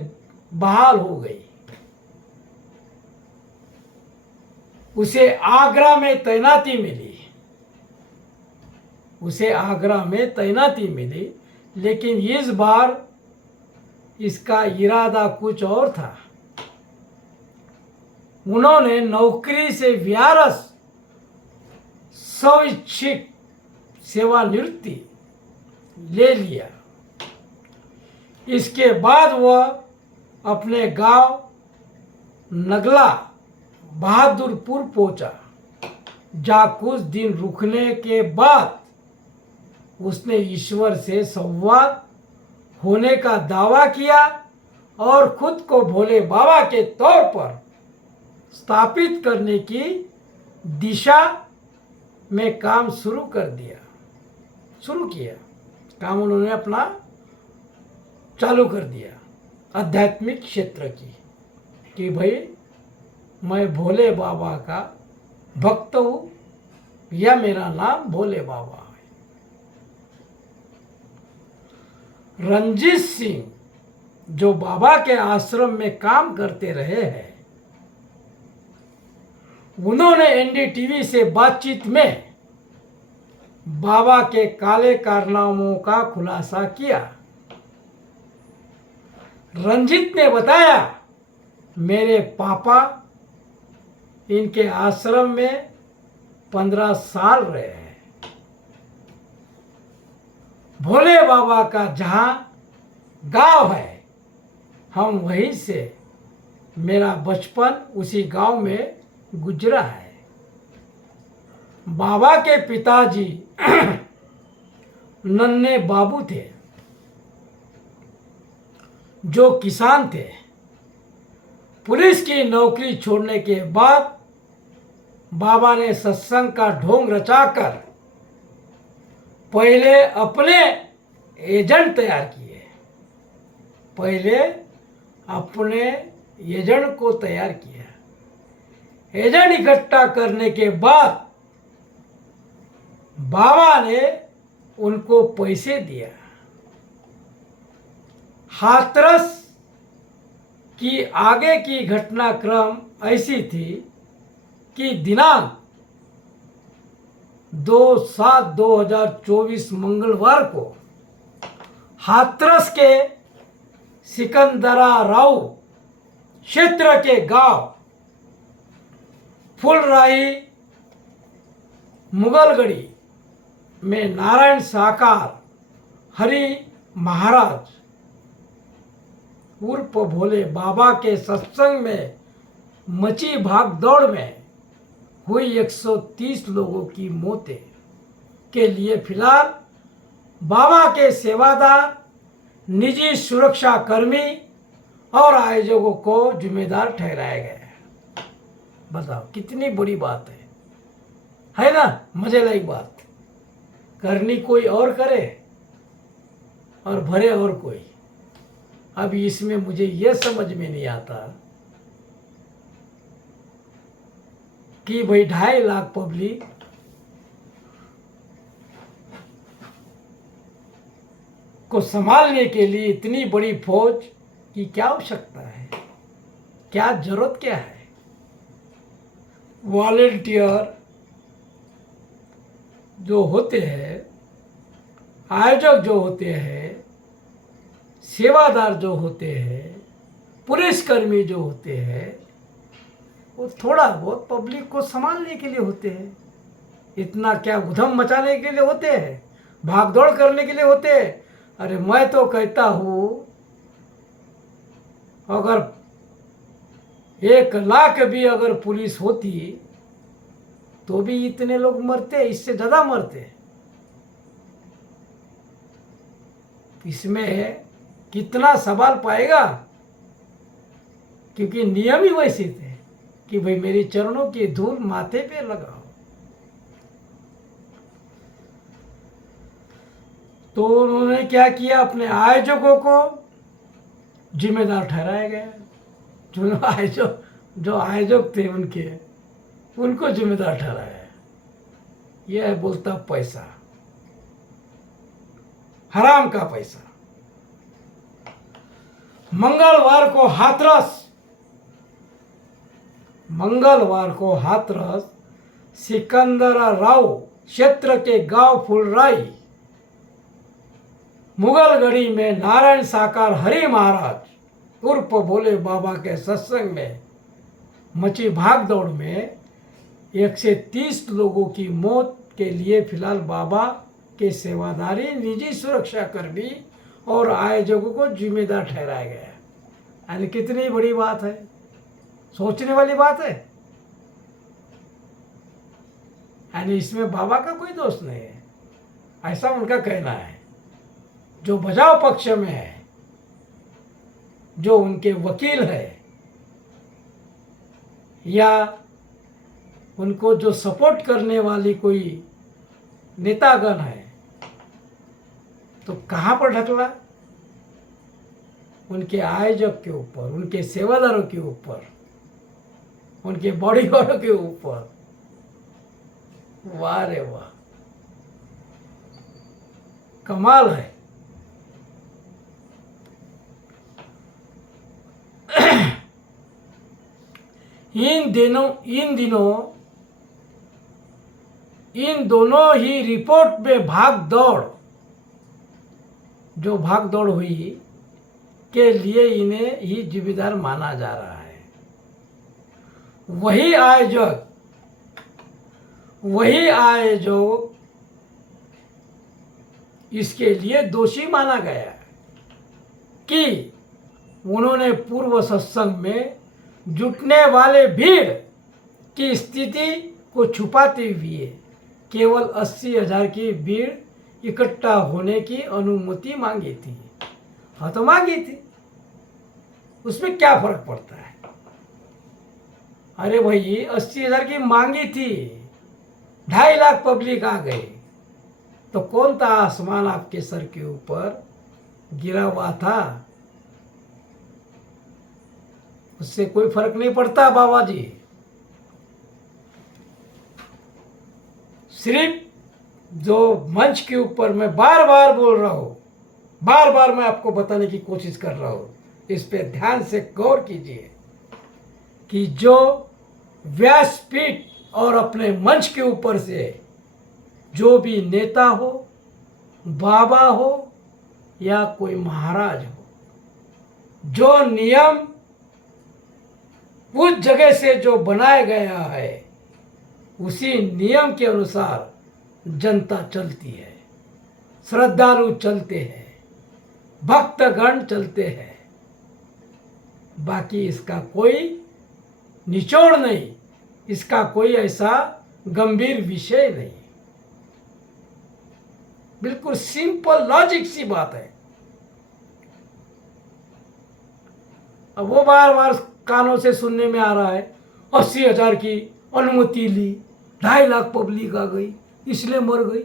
बहाल हो गई। उसे आगरा में तैनाती मिली, लेकिन इस बार इसका इरादा कुछ और था। उन्होंने नौकरी से वीआरएस स्वैच्छिक सेवानिवृत्ति ले लिया। इसके बाद वह अपने गांव नगला बहादुरपुर पहुंचा, जहाँ कुछ दिन रुकने के बाद उसने ईश्वर से संवाद होने का दावा किया और खुद को भोले बाबा के तौर पर स्थापित करने की दिशा में काम शुरू किया। काम उन्होंने अपना चालू कर दिया आध्यात्मिक क्षेत्र की, कि भाई मैं भोले बाबा का भक्त हूँ या मेरा नाम भोले बाबा है। रंजीत सिंह जो बाबा के आश्रम में काम करते रहे हैं, उन्होंने एनडीटीवी से बातचीत में बाबा के काले कारनामों का खुलासा किया। रंजीत ने बताया, मेरे पापा इनके आश्रम में 15 साल रहे हैं। भोले बाबा का जहां गांव है, हम वहीं से, मेरा बचपन उसी गांव में गुजरा है। बाबा के पिताजी नन्हे बाबू थे, जो किसान थे। पुलिस की नौकरी छोड़ने के बाद बाबा ने सत्संग का ढोंग रचाकर पहले अपने एजेंट तैयार किए। एजेंट को तैयार किया। एजेंट इकट्ठा करने के बाद बाबा ने उनको पैसे दिया। हाथरस की आगे की घटनाक्रम ऐसी थी कि दिनांक 2/7/2024 मंगलवार को हाथरस के सिकंदरा राव क्षेत्र के गांव फुलराही मुगलगढ़ी में नारायण साकार हरि महाराज उर्फ भोले बाबा के सत्संग में मची भागदौड़ में हुई 130 लोगों की मौतें के लिए फिलहाल बाबा के सेवादार, निजी सुरक्षा कर्मी और आयोजकों को जिम्मेदार ठहराया गया है। बताओ कितनी बड़ी बात है ना? मजे लायक बात। करनी कोई और करे और भरे और कोई। अब इसमें मुझे यह समझ में नहीं आता कि भाई 2.5 लाख पब्लिक को संभालने के लिए इतनी बड़ी फौज की क्या आवश्यकता है? क्या जरूरत क्या है? वॉलेंटियर जो होते हैं, आयोजक जो होते हैं, सेवादार जो होते हैं, पुलिसकर्मी जो होते हैं, वो थोड़ा बहुत पब्लिक को संभालने के लिए होते हैं। इतना क्या उधम मचाने के लिए होते हैं? भागदौड़ करने के लिए होते हैं? अरे मैं तो कहता हूँ, अगर 1 लाख भी अगर पुलिस होती तो भी इतने लोग मरते, इससे ज्यादा मरते। इसमें कितना सवाल पाएगा, क्योंकि नियम ही वैसे थे कि भाई मेरे चरणों की धूल माथे पे लगाओ। तो उन्होंने क्या किया, अपने आयोजकों को जिम्मेदार ठहराया गया। जो आयोजक थे उनको जिम्मेदार ठहराया। यह है बोलता पैसा, हराम का पैसा। मंगलवार को हाथरस सिकंदराव क्षेत्र के गांव फुलराई मुगलगढ़ी में नारायण साकार हरि महाराज उर्फ भोले बाबा के सत्संग में मची भागदौड़ में 130 लोगों की मौत के लिए फिलहाल बाबा के सेवादारी, निजी सुरक्षाकर्मी और आयोजकों को जिम्मेदार ठहराया गया। यानी कितनी बड़ी बात है, सोचने वाली बात है। यानी इसमें बाबा का कोई दोष नहीं है, ऐसा उनका कहना है। जो बचाव पक्ष में है, जो उनके वकील है या उनको जो सपोर्ट करने वाली कोई नेतागण है, तो कहाँ पर ढकला? उनके आयोजक के ऊपर, उनके सेवादारों के ऊपर, उनके बॉडीगार्डों के ऊपर। वाह रे वाह, कमाल है। इन दोनों ही रिपोर्ट में जो भाग दौड़ हुई के लिए इन्हें ही जिम्मेदार माना जा रहा है। वही आयोजक इसके लिए दोषी माना गया कि उन्होंने पूर्व सत्संग में जुटने वाले भीड़ की स्थिति को छुपाते हुए केवल 80,000 की भीड़ इकट्ठा होने की अनुमति मांगी थी। हाँ तो मांगी थी, उसमें क्या फर्क पड़ता है? अरे भाई 80,000 की मांगी थी, 2.5 लाख पब्लिक आ गई, तो कौन था आसमान आपके सर के ऊपर गिरा हुआ था? उससे कोई फर्क नहीं पड़ता बाबा जी। सिर्फ जो मंच के ऊपर मैं बार बार बोल रहा हूं, बार बार मैं आपको बताने की कोशिश कर रहा हूं, इस पे ध्यान से गौर कीजिए कि जो व्यासपीठ और अपने मंच के ऊपर से जो भी नेता हो, बाबा हो या कोई महाराज हो, जो नियम उस जगह से जो बनाया गया है उसी नियम के अनुसार जनता चलती है, श्रद्धालु चलते हैं, भक्तगण चलते हैं। बाकी इसका कोई निचोड़ नहीं, इसका कोई ऐसा गंभीर विषय नहीं। बिल्कुल सिंपल लॉजिक सी बात है। अब वो बार बार कानों से सुनने में आ रहा है 80,000 की अनुमति ली, 2.5 लाख पब्लिक आ गई इसलिए मर गई।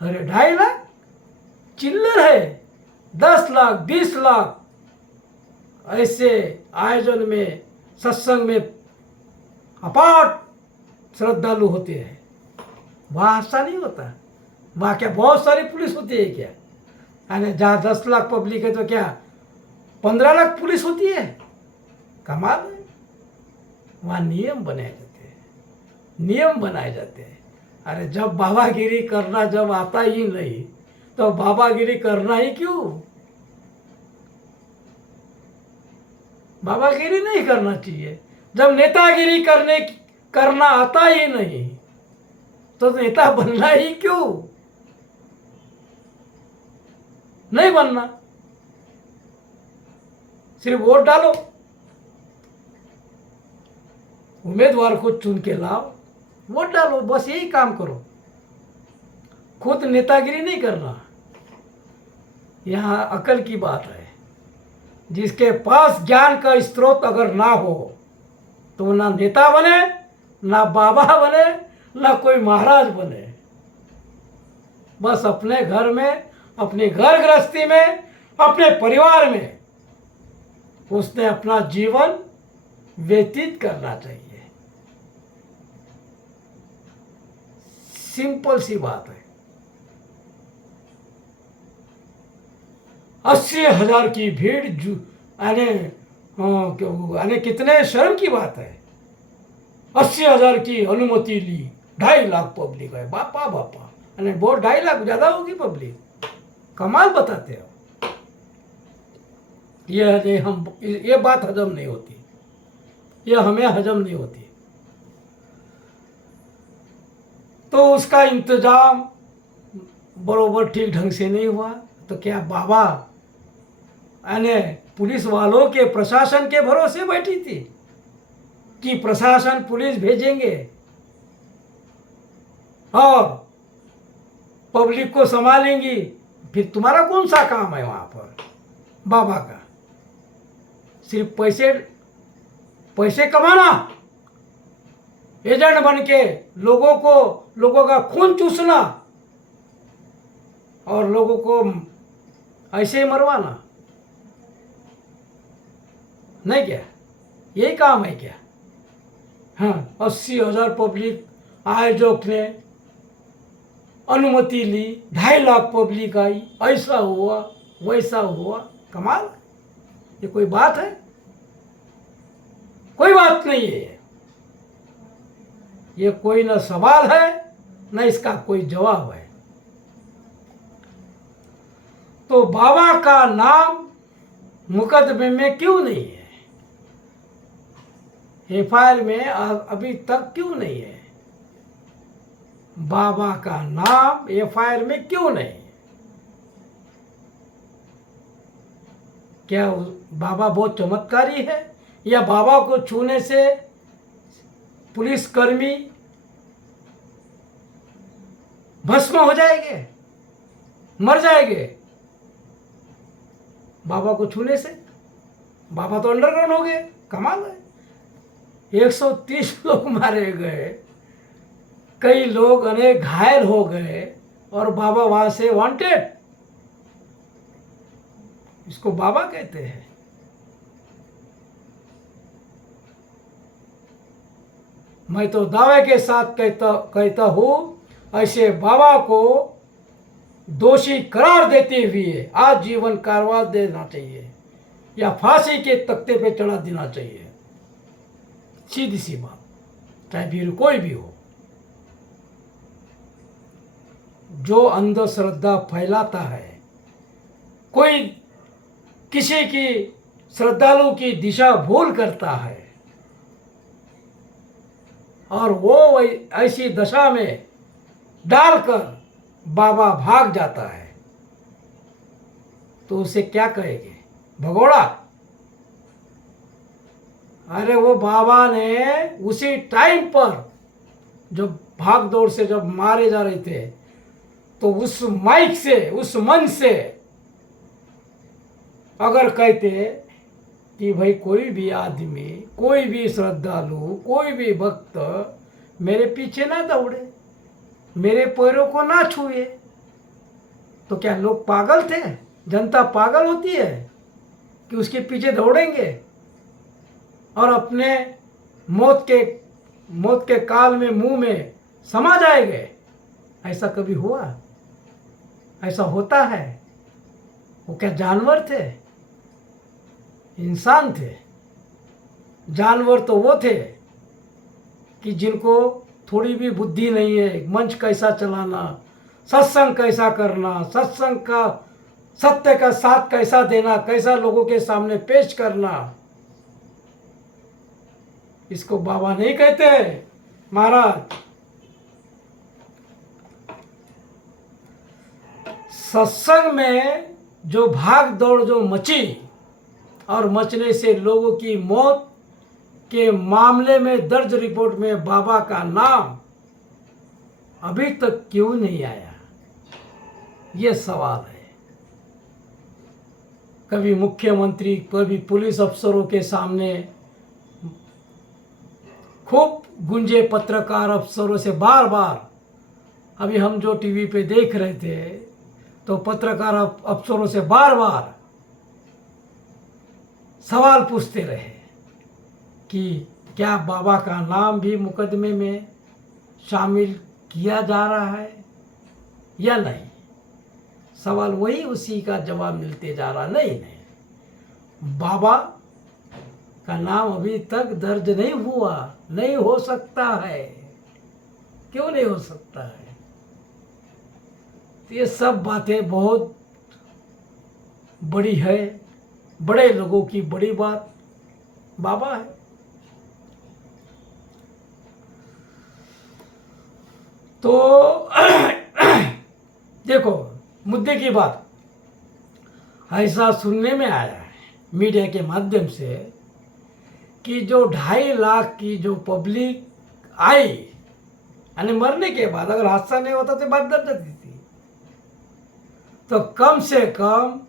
अरे 2.5 लाख चिल्लर है, 10 लाख 20 लाख ऐसे आयोजन में, सत्संग में अपाट श्रद्धालु होते हैं। वहाँ ऐसा नहीं होता। वहाँ क्या बहुत सारी पुलिस होती है क्या? यानी जहाँ 10 लाख पब्लिक है तो क्या 15 लाख पुलिस होती है? कमाल है। वहाँ नियम बनाए जाते हैं, नियम बनाए जाते हैं। अरे जब बाबागिरी करना जब आता ही नहीं तो बाबागिरी करना ही क्यों? बाबागिरी नहीं करना चाहिए। जब नेतागिरी करना आता ही नहीं तो नेता बनना ही क्यों? नहीं बनना, सिर्फ वोट डालो। उम्मीदवार को चुन के लाओ, वोट डालो, बस यही काम करो। खुद नेतागिरी नहीं करना। यहाँ अकल की बात है। जिसके पास ज्ञान का स्रोत अगर ना हो तो वो ना नेता बने, ना बाबा बने, ना कोई महाराज बने। बस अपने घर में, अपनी घर गृहस्थी में, अपने परिवार में उसने अपना जीवन व्यतीत करना चाहिए। सिंपल सी बात है। 80,000 की भीड़ आने कितने शर्म की बात है। 80,000 की अनुमति ली, 2.5 लाख पब्लिक है। बापा बापा, अरे बहुत 2.5 लाख ज्यादा होगी पब्लिक। कमाल बताते हो। ये बात हजम नहीं होती, ये हमें हजम नहीं होती। तो उसका इंतजाम बरोबर ठीक ढंग से नहीं हुआ तो क्या बाबा यानी पुलिस वालों के, प्रशासन के भरोसे बैठी थी कि प्रशासन पुलिस भेजेंगे और पब्लिक को संभालेंगी? फिर तुम्हारा कौन सा काम है वहां पर बाबा का? सिर्फ पैसे कमाना, एजेंट बन के लोगों का खून चूसना और लोगों को ऐसे ही मरवाना, नहीं क्या? यही काम है क्या? हाँ, 80,000 पब्लिक आयोजक ने अनुमति ली, 2.5 लाख पब्लिक आई, ऐसा हुआ वैसा हुआ। कमाल, ये कोई बात है? कोई बात नहीं है। ये कोई न सवाल है न इसका कोई जवाब है। तो बाबा का नाम मुकदमे में क्यों नहीं है? एफआईआर में अभी तक क्यों नहीं है? बाबा का नाम एफआईआर में क्यों नहीं है? क्या बाबा बहुत चमत्कारी है या बाबा को छूने से पुलिसकर्मी भस्म हो जाएंगे, मर जाएंगे? बाबा को छूने से बाबा तो अंडरग्राउंड हो गए। कमाल है। 130 लोग मारे गए, कई लोग अनेक घायल हो गए और बाबा वहां से वांटेड। इसको बाबा कहते हैं। मैं तो दावे के साथ कहता हूं, ऐसे बाबा को दोषी करार देते हुए आजीवन कारावास देना चाहिए या फांसी के तख्ते पे चढ़ा देना चाहिए। सीधी सी बात, चाहे फिर कोई भी हो। जो अंधश्रद्धा फैलाता है, कोई किसी की श्रद्धालु की दिशा भूल करता है और वो ऐसी दशा में डालकर बाबा भाग जाता है तो उसे क्या कहेंगे? भगोड़ा? अरे वो बाबा ने उसी टाइम पर जब भाग दौड़ से जब मारे जा रहे थे तो उस माइक से, उस मंच से अगर कहते कि भाई कोई भी आदमी, कोई भी श्रद्धालु, कोई भी भक्त मेरे पीछे ना दौड़े, मेरे पैरों को ना छुए, तो क्या लोग पागल थे? जनता पागल होती है कि उसके पीछे दौड़ेंगे और अपने मौत के काल में मुंह में समा जाएंगे? ऐसा कभी हुआ? ऐसा होता है? वो क्या जानवर थे? इंसान थे। जानवर तो वो थे कि जिनको थोड़ी भी बुद्धि नहीं है, मंच कैसा चलाना, सत्संग कैसा करना, सत्संग का सत्य का साथ कैसा देना, कैसा लोगों के सामने पेश करना। इसको बाबा नहीं कहते महाराज। सत्संग में जो भाग दौड़ जो मची और मचने से लोगों की मौत के मामले में दर्ज रिपोर्ट में बाबा का नाम अभी तक क्यों नहीं आया, ये सवाल है। कभी मुख्यमंत्री, कभी पुलिस अफसरों के सामने खूब गुंजे, पत्रकार अफसरों से बार बार, अभी हम जो टीवी पे देख रहे थे तो पत्रकार अफसरों से बार बार सवाल पूछते रहे कि क्या बाबा का नाम भी मुकदमे में शामिल किया जा रहा है या नहीं। सवाल वही, उसी का जवाब मिलते जा रहा, नहीं, बाबा का नाम अभी तक दर्ज नहीं हुआ, नहीं हो सकता है। क्यों नहीं हो सकता है? तो ये सब बातें बहुत बड़ी है, बड़े लोगों की बड़ी बात बाबा है। तो देखो, मुद्दे की बात ऐसा सुनने में आया है मीडिया के माध्यम से कि जो 2.5 लाख की जो पब्लिक आई, यानी मरने के बाद, अगर हादसा नहीं होता तो बात दर्ज जाती थी, तो कम से कम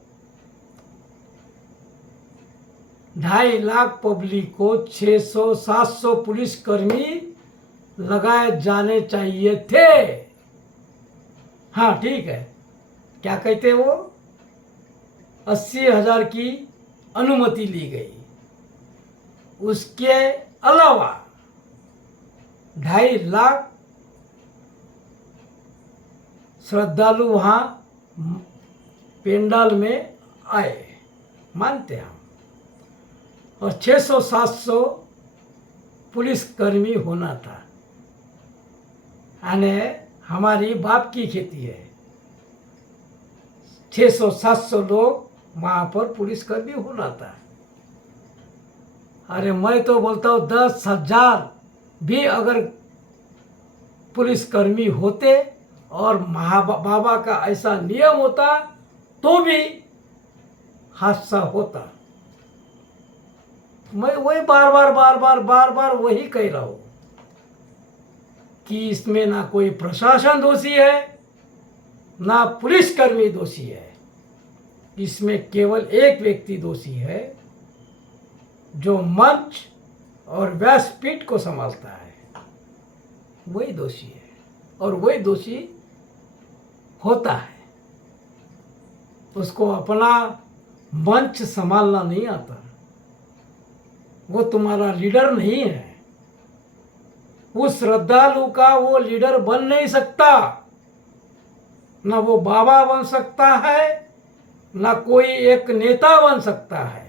2.5 लाख पब्लिक को 600-700 पुलिसकर्मी लगाए जाने चाहिए थे। हाँ ठीक है, क्या कहते वो, 80,000 की अनुमति ली गई, उसके अलावा 2.5 लाख श्रद्धालु वहाँ पेंडाल में आए, मानते हैं हम, और 600-700 पुलिसकर्मी होना था। यानी हमारी बाप की खेती है, 600-700 लोग वहाँ पर पुलिसकर्मी होना था। अरे मैं तो बोलता हूँ 10,000 भी अगर पुलिसकर्मी होते और बाबा का ऐसा नियम होता तो भी हादसा होता। मैं वही बार बार वही कह रहा हूँ कि इसमें ना कोई प्रशासन दोषी है, ना पुलिसकर्मी दोषी है, इसमें केवल एक व्यक्ति दोषी है जो मंच और व्यासपीठ को संभालता है, वही दोषी है और वही दोषी होता है। उसको अपना मंच संभालना नहीं आता, वो तुम्हारा लीडर नहीं है, उस श्रद्धालु का वो लीडर बन नहीं सकता, ना वो बाबा बन सकता है, ना कोई एक नेता बन सकता है,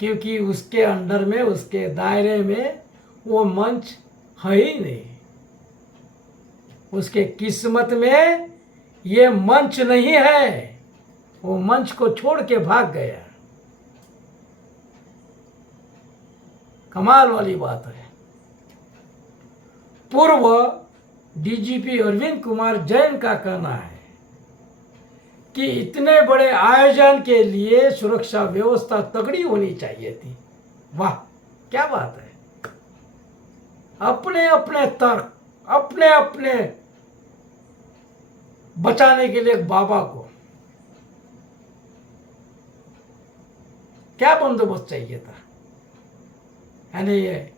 क्योंकि उसके अंडर में, उसके दायरे में वो मंच है ही नहीं। उसके किस्मत में ये मंच नहीं है, वो मंच को छोड़ के भाग गया। कमाल वाली बात है। पूर्व डीजीपी अरविंद कुमार जैन का कहना है कि इतने बड़े आयोजन के लिए सुरक्षा व्यवस्था तगड़ी होनी चाहिए थी। वाह, क्या बात है। अपने अपने तर्क, अपने अपने बचाने के लिए बाबा को क्या बंदोबस्त चाहिए था। यानी ये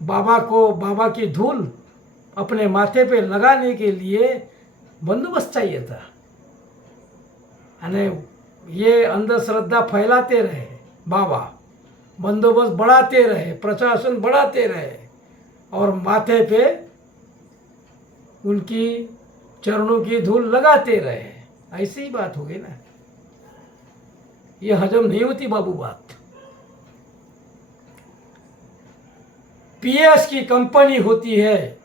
बाबा को, बाबा की धूल अपने माथे पे लगाने के लिए बंदोबस्त चाहिए था। यानी ये अंधश्रद्धा फैलाते रहे बाबा, बंदोबस्त बढ़ाते रहे, प्रशासन बढ़ाते रहे और माथे पे उनकी चरणों की धूल लगाते रहे। ऐसी ही बात होगी ना, ये हजम नहीं होती बाबू बात। पीएस की कंपनी होती है,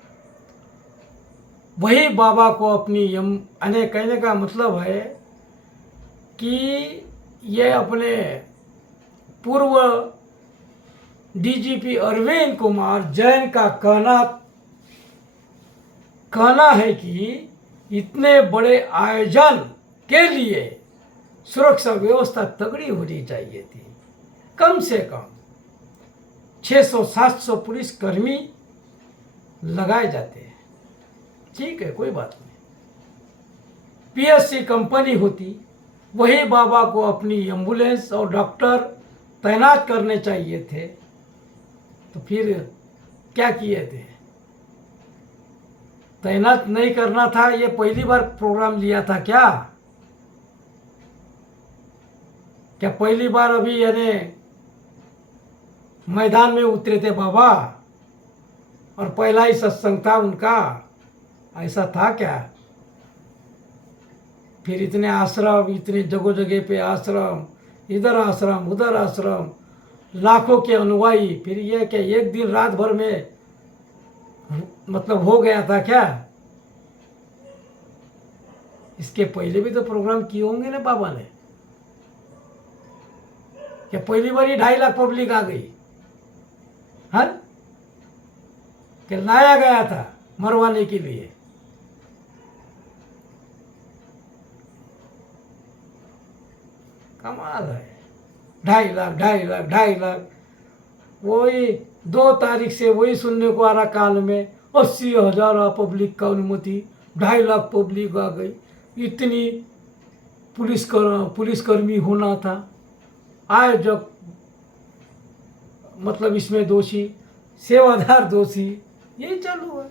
वही बाबा को अपनी यानी कहने का मतलब है कि ये अपने पूर्व डीजीपी अरविंद कुमार जैन का कहना है कि इतने बड़े आयोजन के लिए सुरक्षा व्यवस्था तगड़ी होनी चाहिए थी। कम से कम 600-700 पुलिसकर्मी लगाए जाते हैं। ठीक है, कोई बात नहीं। पीएससी कंपनी होती, वही बाबा को अपनी एम्बुलेंस और डॉक्टर तैनात करने चाहिए थे, तो फिर क्या किए थे? तैनात नहीं करना था। ये पहली बार प्रोग्राम लिया था क्या? क्या पहली बार अभी यानी मैदान में उतरे थे बाबा और पहला ही सत्संग था उनका? ऐसा था क्या? फिर इतने आश्रम, इतने जगह जगह पे आश्रम, इधर आश्रम उधर आश्रम, लाखों के अनुयायी, फिर ये क्या एक दिन रात भर में मतलब हो गया था क्या? इसके पहले भी तो प्रोग्राम किए होंगे ना बाबा ने। क्या पहली बार ही 2.5 लाख पब्लिक आ गई? हाँ, क्या लाया गया था मरवाने के लिए? कमाल है। 2.5 लाख 2.5 लाख। वही 2 तारीख से वही सुनने को आ रहा, काल में 80,000 पब्लिक का अनुमति, 2.5 लाख पब्लिक आ गई। इतनी पुलिसकर्मी होना था। आयोजक मतलब इसमें दोषी, सेवादार दोषी, यही चालू है।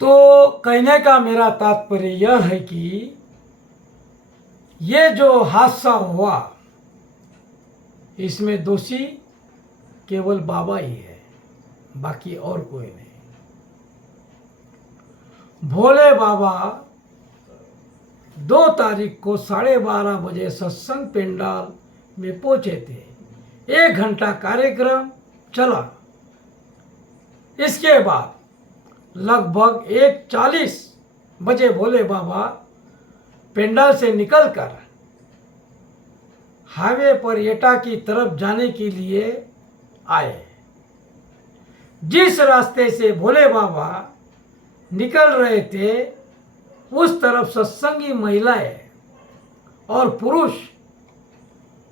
तो कहने का मेरा तात्पर्य यह है कि ये जो हादसा हुआ, इसमें दोषी केवल बाबा ही है, बाकी और कोई नहीं। भोले बाबा 2 तारीख को 12:30 बजे सत्संग पेंडाल में पहुंचे थे। 1 घंटा कार्यक्रम चला। इसके बाद लगभग 1:40 बजे भोले बाबा पेंडाल से निकलकर हाईवे पर एटा की तरफ जाने के लिए आए। जिस रास्ते से भोले बाबा निकल रहे थे, उस तरफ सत्संगी महिलाएं और पुरुष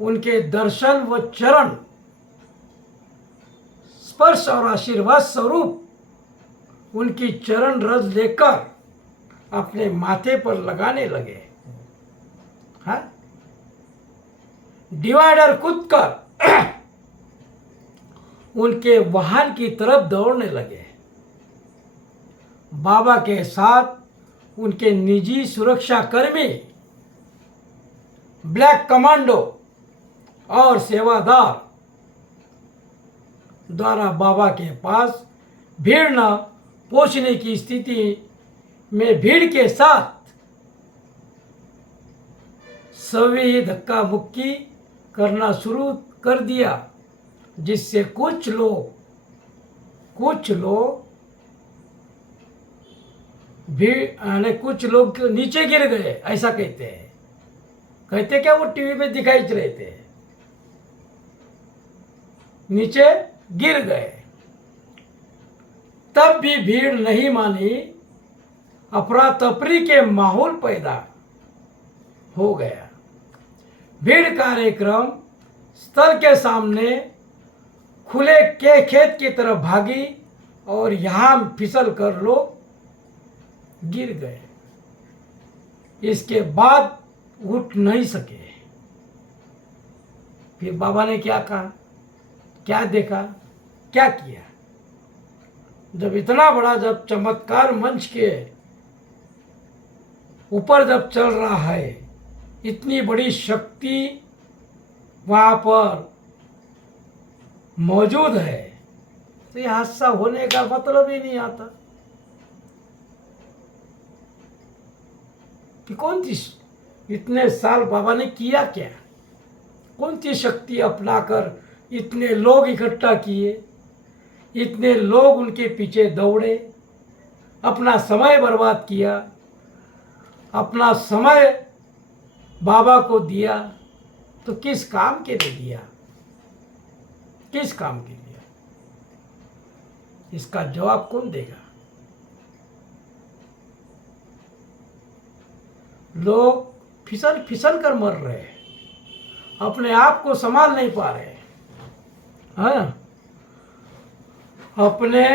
उनके दर्शन व चरण स्पर्श और आशीर्वाद स्वरूप उनकी चरण रज लेकर अपने माथे पर लगाने लगे। हाँ, डिवाइडर कूदकर उनके वाहन की तरफ दौड़ने लगे। बाबा के साथ उनके निजी सुरक्षा कर्मी, ब्लैक कमांडो और सेवादार द्वारा बाबा के पास भीड़ न पहुंचने की स्थिति में भीड़ के साथ सभी धक्का मुक्की करना शुरू कर दिया, जिससे कुछ लोग कुछ लोग नीचे गिर गए, ऐसा कहते हैं। कहते क्या, वो टीवी पे दिखाई रहे थे, नीचे गिर गए। तब भी भीड़ नहीं मानी। अफरा तफरी के माहौल पैदा हो गया। भीड़ कार्यक्रम स्थल के सामने खुले के खेत की तरफ भागी और यहाँ फिसल कर लोग गिर गए। इसके बाद उठ नहीं सके। फिर बाबा ने क्या कहा, क्या देखा, क्या किया? जब इतना बड़ा जब चमत्कार मंच के ऊपर जब चल रहा है, इतनी बड़ी शक्ति वहाँ पर मौजूद है, तो ये हादसा होने का मतलब ही नहीं आता कि कौन सी इतने साल बाबा ने किया क्या, कौन सी शक्ति अपनाकर इतने लोग इकट्ठा किए, इतने लोग उनके पीछे दौड़े, अपना समय बर्बाद किया, अपना समय बाबा को दिया। तो किस काम के लिए दिया, किस काम के लिए? इसका जवाब कौन देगा? लोग फिसल फिसल कर मर रहे हैं। अपने आप को संभाल नहीं पा रहे, हाँ, अपने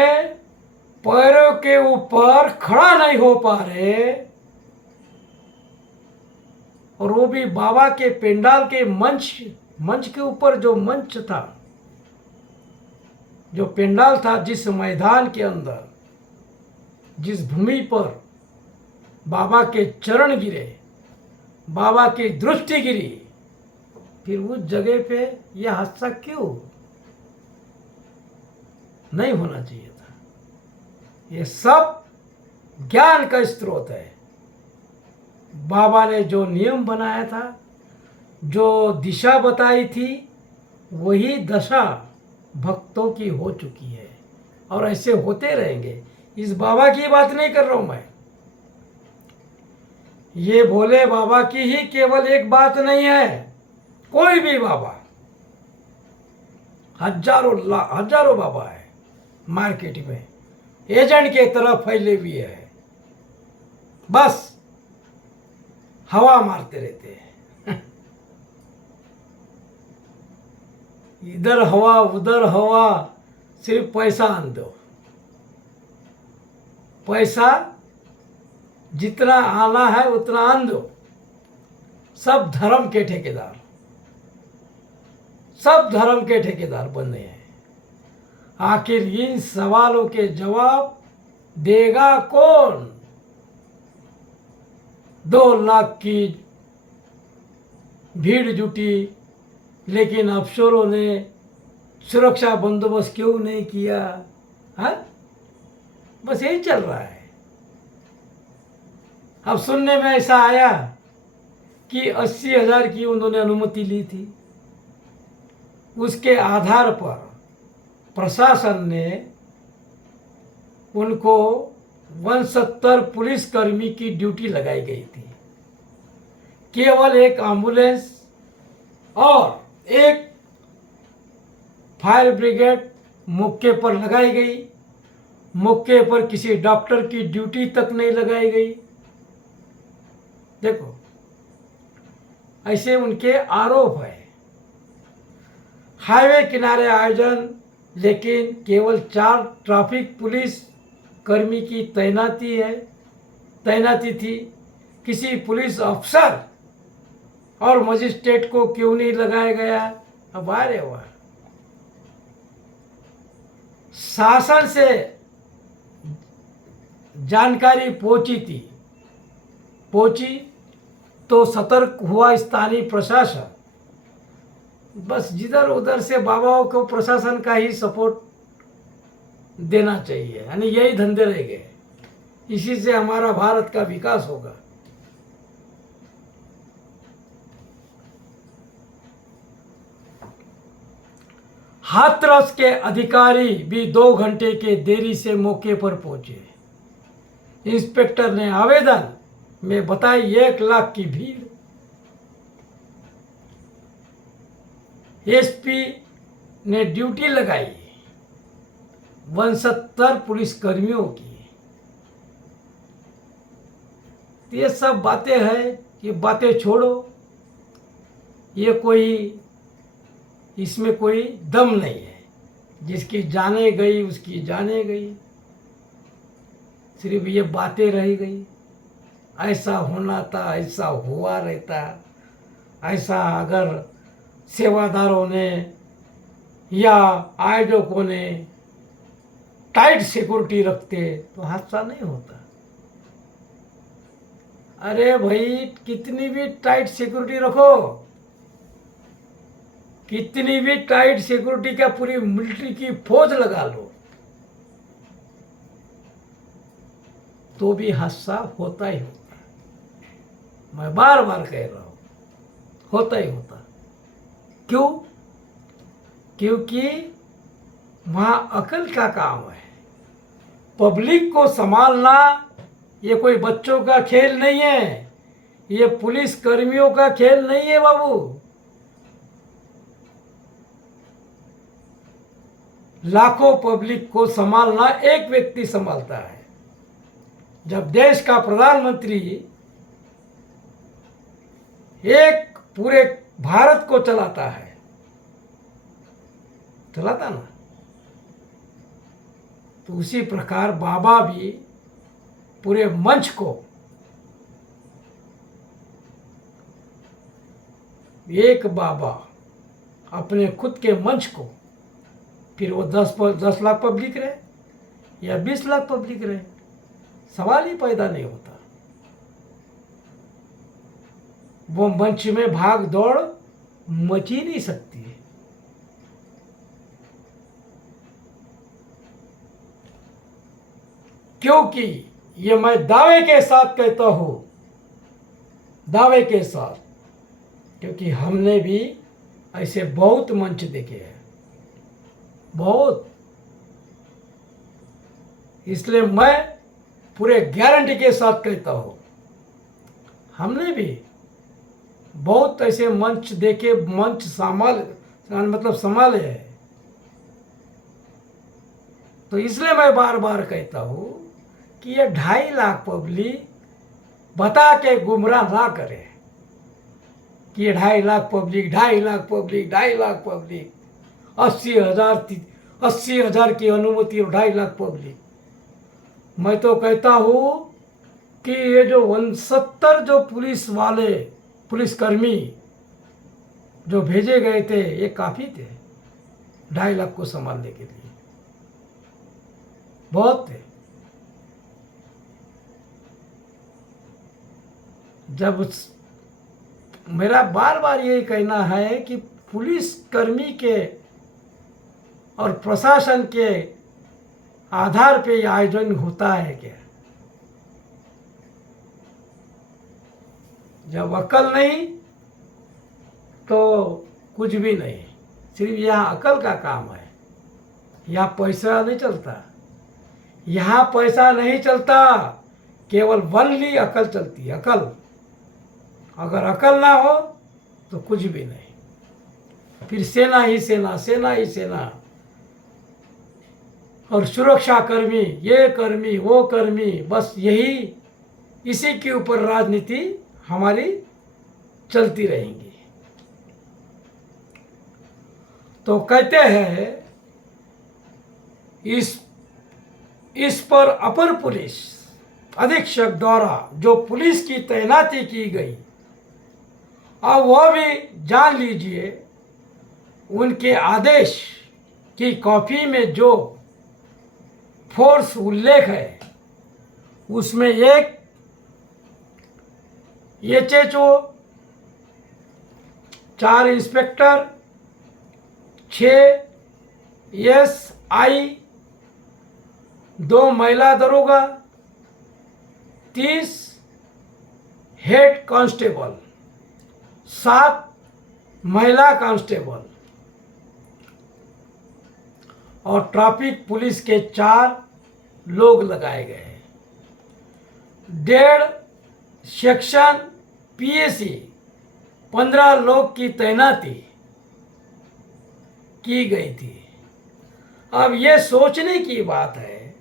पैरों के ऊपर खड़ा नहीं हो पा रहे, और वो भी बाबा के पेंडाल के मंच के ऊपर जो मंच था, जो पेंडाल था, जिस मैदान के अंदर, जिस भूमि पर बाबा के चरण गिरे, बाबा की दृष्टि गिरी, फिर उस जगह पे यह हादसा क्यों नहीं होना चाहिए था? ये सब ज्ञान का स्रोत है। बाबा ने जो नियम बनाया था, जो दिशा बताई थी, वही दशा भक्तों की हो चुकी है और ऐसे होते रहेंगे। इस बाबा की बात नहीं कर रहा हूं मैं, ये भोले बाबा की ही केवल एक बात नहीं है, कोई भी बाबा, हजारों बाबा है मार्केट में, एजेंट के तरह फैले हुए है, बस हवा मारते रहते हैं। इधर हवा उधर हवा, सिर्फ पैसा आन दो, पैसा जितना आना है उतना आन दो। सब धर्म के ठेकेदार, सब धर्म के ठेकेदार बने हैं। आखिर इन सवालों के जवाब देगा कौन? 2 लाख की भीड़ जुटी, लेकिन अफसरों ने सुरक्षा बंदोबस्त क्यों नहीं किया? हाँ, बस यही चल रहा है। अब सुनने में ऐसा आया कि 80,000 की उन्होंने अनुमति ली थी, उसके आधार पर प्रशासन ने उनको 170 पुलिसकर्मी की ड्यूटी लगाई गई थी। केवल एक एम्बुलेंस और एक फायर ब्रिगेड मौके पर लगाई गई। मौके पर किसी डॉक्टर की ड्यूटी तक नहीं लगाई गई। देखो, ऐसे उनके आरोप है। हाईवे किनारे आयोजन, लेकिन केवल 4 ट्रैफिक पुलिस कर्मी की तैनाती थी। किसी पुलिस अफसर और मजिस्ट्रेट को क्यों नहीं लगाया गया? अब अरे वाह, शासन से जानकारी पहुंची तो सतर्क हुआ स्थानीय प्रशासन। बस जिधर उधर से बाबाओं को प्रशासन का ही सपोर्ट देना चाहिए, यानी यही धंधे रह गए। इसी से हमारा भारत का विकास होगा। हाथरस के अधिकारी भी 2 घंटे के देरी से मौके पर पहुंचे। इंस्पेक्टर ने आवेदन में बताई 1 लाख की भीड़। एसपी ने ड्यूटी लगाई 170 पुलिसकर्मियों की। ये सब बातें हैं, ये बातें छोड़ो, ये कोई, इसमें कोई दम नहीं है। जिसकी जाने गई उसकी जाने गई, सिर्फ ये बातें रह गई। ऐसा होना था, ऐसा हुआ रहता, ऐसा अगर सेवादारों ने या आयोजकों ने टाइट सिक्योरिटी रखते तो हादसा नहीं होता। अरे भाई, कितनी भी टाइट सिक्योरिटी रखो, कितनी भी टाइट सिक्योरिटी का पूरी मिलिट्री की फौज लगा लो, तो भी हादसा होता ही होता। मैं बार बार कह रहा हूं, होता ही होता। क्यों? क्योंकि वहां अकल का काम है। पब्लिक को संभालना ये कोई बच्चों का खेल नहीं है, ये पुलिस कर्मियों का खेल नहीं है बाबू। लाखों पब्लिक को संभालना एक व्यक्ति संभालता है। जब देश का प्रधानमंत्री एक पूरे भारत को चलाता है, चलाता ना। तो उसी प्रकार बाबा भी पूरे मंच को, एक बाबा अपने खुद के मंच को, फिर वो 10 लाख पब्लिक रहे या 20 लाख पब्लिक रहे, सवाल ही पैदा नहीं होता। वो मंच में भाग दौड़ मच ही नहीं सकती है। क्योंकि ये मैं दावे के साथ कहता हूं, दावे के साथ, क्योंकि हमने भी ऐसे बहुत मंच देखे हैं, बहुत। इसलिए मैं पूरे गारंटी के साथ कहता हूं, हमने भी बहुत ऐसे मंच देखे, मंच संभाले हैं। तो इसलिए मैं बार बार कहता हूं कि ये 2.5 लाख पब्लिक बता के गुमराह ना करे कि ये 2.5 lakh public, 2.5 lakh public, 2.5 lakh public, 80,000 की अनुमति और 2.5 लाख पब्लिक। मैं तो कहता हूं कि ये जो 69 जो पुलिसकर्मी जो भेजे गए थे, ये काफी थे 2.5 लाख को संभालने के लिए, बहुत थे। जब मेरा बार बार यही कहना है कि पुलिसकर्मी के और प्रशासन के आधार पे यह आयोजन होता है क्या? जब अकल नहीं तो कुछ भी नहीं। सिर्फ यहाँ अकल का काम है, यहाँ पैसा नहीं चलता, यहाँ पैसा नहीं चलता, केवल वनली अकल चलती है। अकल, अगर अकल ना हो तो कुछ भी नहीं। फिर सेना ही सेना, सेना ही सेना, और सुरक्षा कर्मी, ये कर्मी, वो कर्मी, बस यही, इसी के ऊपर राजनीति हमारी चलती रहेंगी। तो कहते हैं इस पर अपर पुलिस अधीक्षक द्वारा जो पुलिस की तैनाती की गई, अब वह भी जान लीजिए, उनके आदेश की कॉपी में जो फोर्स उल्लेख है, उसमें एक एचएचओ, 4 इंस्पेक्टर, 6 एसआई, 2 महिला दरोगा, 30 हेड कांस्टेबल, 7 महिला कांस्टेबल और ट्रैफिक पुलिस के 4 लोग लगाए गए। 1.5 सेक्शन पीएसी 15 लोग की तैनाती की गई थी। अब ये सोचने की बात है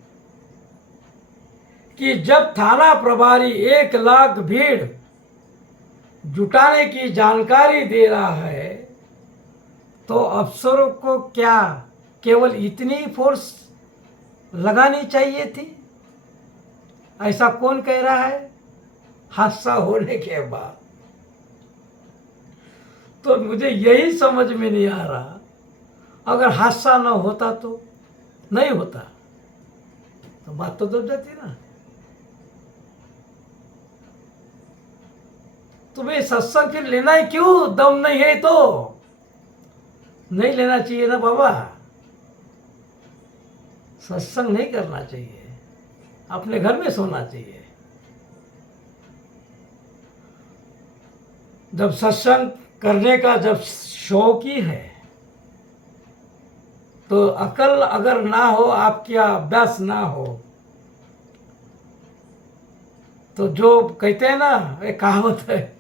कि जब थाना प्रभारी 1 लाख भीड़ जुटाने की जानकारी दे रहा है, तो अफसरों को क्या केवल इतनी फोर्स लगानी चाहिए थी? ऐसा कौन कह रहा है हादसा होने के बाद? तो मुझे यही समझ में नहीं आ रहा, अगर हादसा न होता तो नहीं होता तो बात तो दब जाती ना। तुम्हें सत्संग फिर लेना है क्यों? दम नहीं है तो नहीं लेना चाहिए ना बाबा। सत्संग नहीं करना चाहिए, अपने घर में सोना चाहिए। जब सत्संग करने का जब शौक ही है, तो अकल अगर ना हो, आपकी अभ्यास ना हो, तो जो कहते हैं ना, एक कहावत है,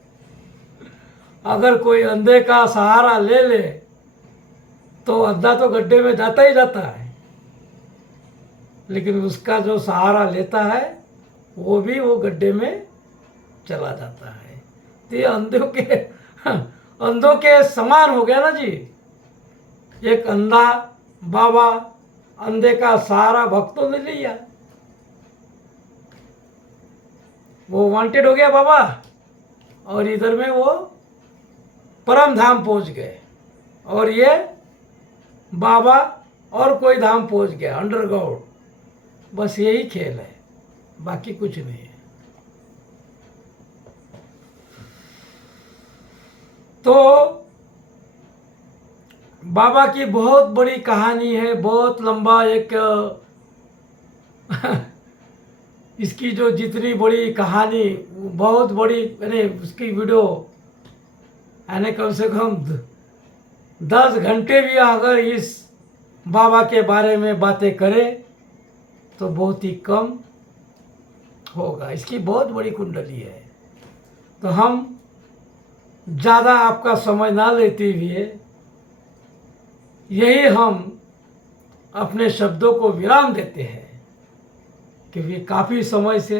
अगर कोई अंधे का सहारा ले ले तो अंधा तो गड्ढे में जाता ही जाता है, लेकिन उसका जो सहारा लेता है वो गड्ढे में चला जाता है। तो ये अंधों के समान हो गया ना जी। एक अंधा बाबा अंधे का सहारा भक्तों ने लिया, वो वांटेड हो गया बाबा, और इधर में वो परम धाम पहुंच गए, और ये बाबा और कोई धाम पहुंच गया अंडरग्राउंड। बस यही खेल है, बाकी कुछ नहीं है। तो बाबा की बहुत बड़ी कहानी है, बहुत लंबा एक इसकी जो जितनी बड़ी कहानी, बहुत बड़ी, मैंने उसकी वीडियो यानी कम से कम 10 घंटे भी अगर इस बाबा के बारे में बातें करें तो बहुत ही कम होगा। इसकी बहुत बड़ी कुंडली है। तो हम ज़्यादा आपका समय ना लेते हुए यही हम अपने शब्दों को विराम देते हैं, क्योंकि काफ़ी समय से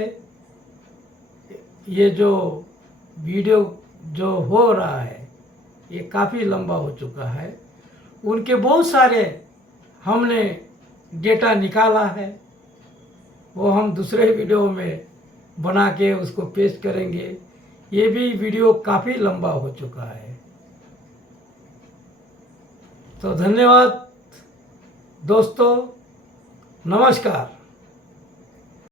ये जो वीडियो जो हो रहा है ये काफ़ी लंबा हो चुका है। उनके बहुत सारे हमने डेटा निकाला है, वो हम दूसरे वीडियो में बना के उसको पेश करेंगे। ये भी वीडियो काफ़ी लंबा हो चुका है। तो धन्यवाद दोस्तों, नमस्कार।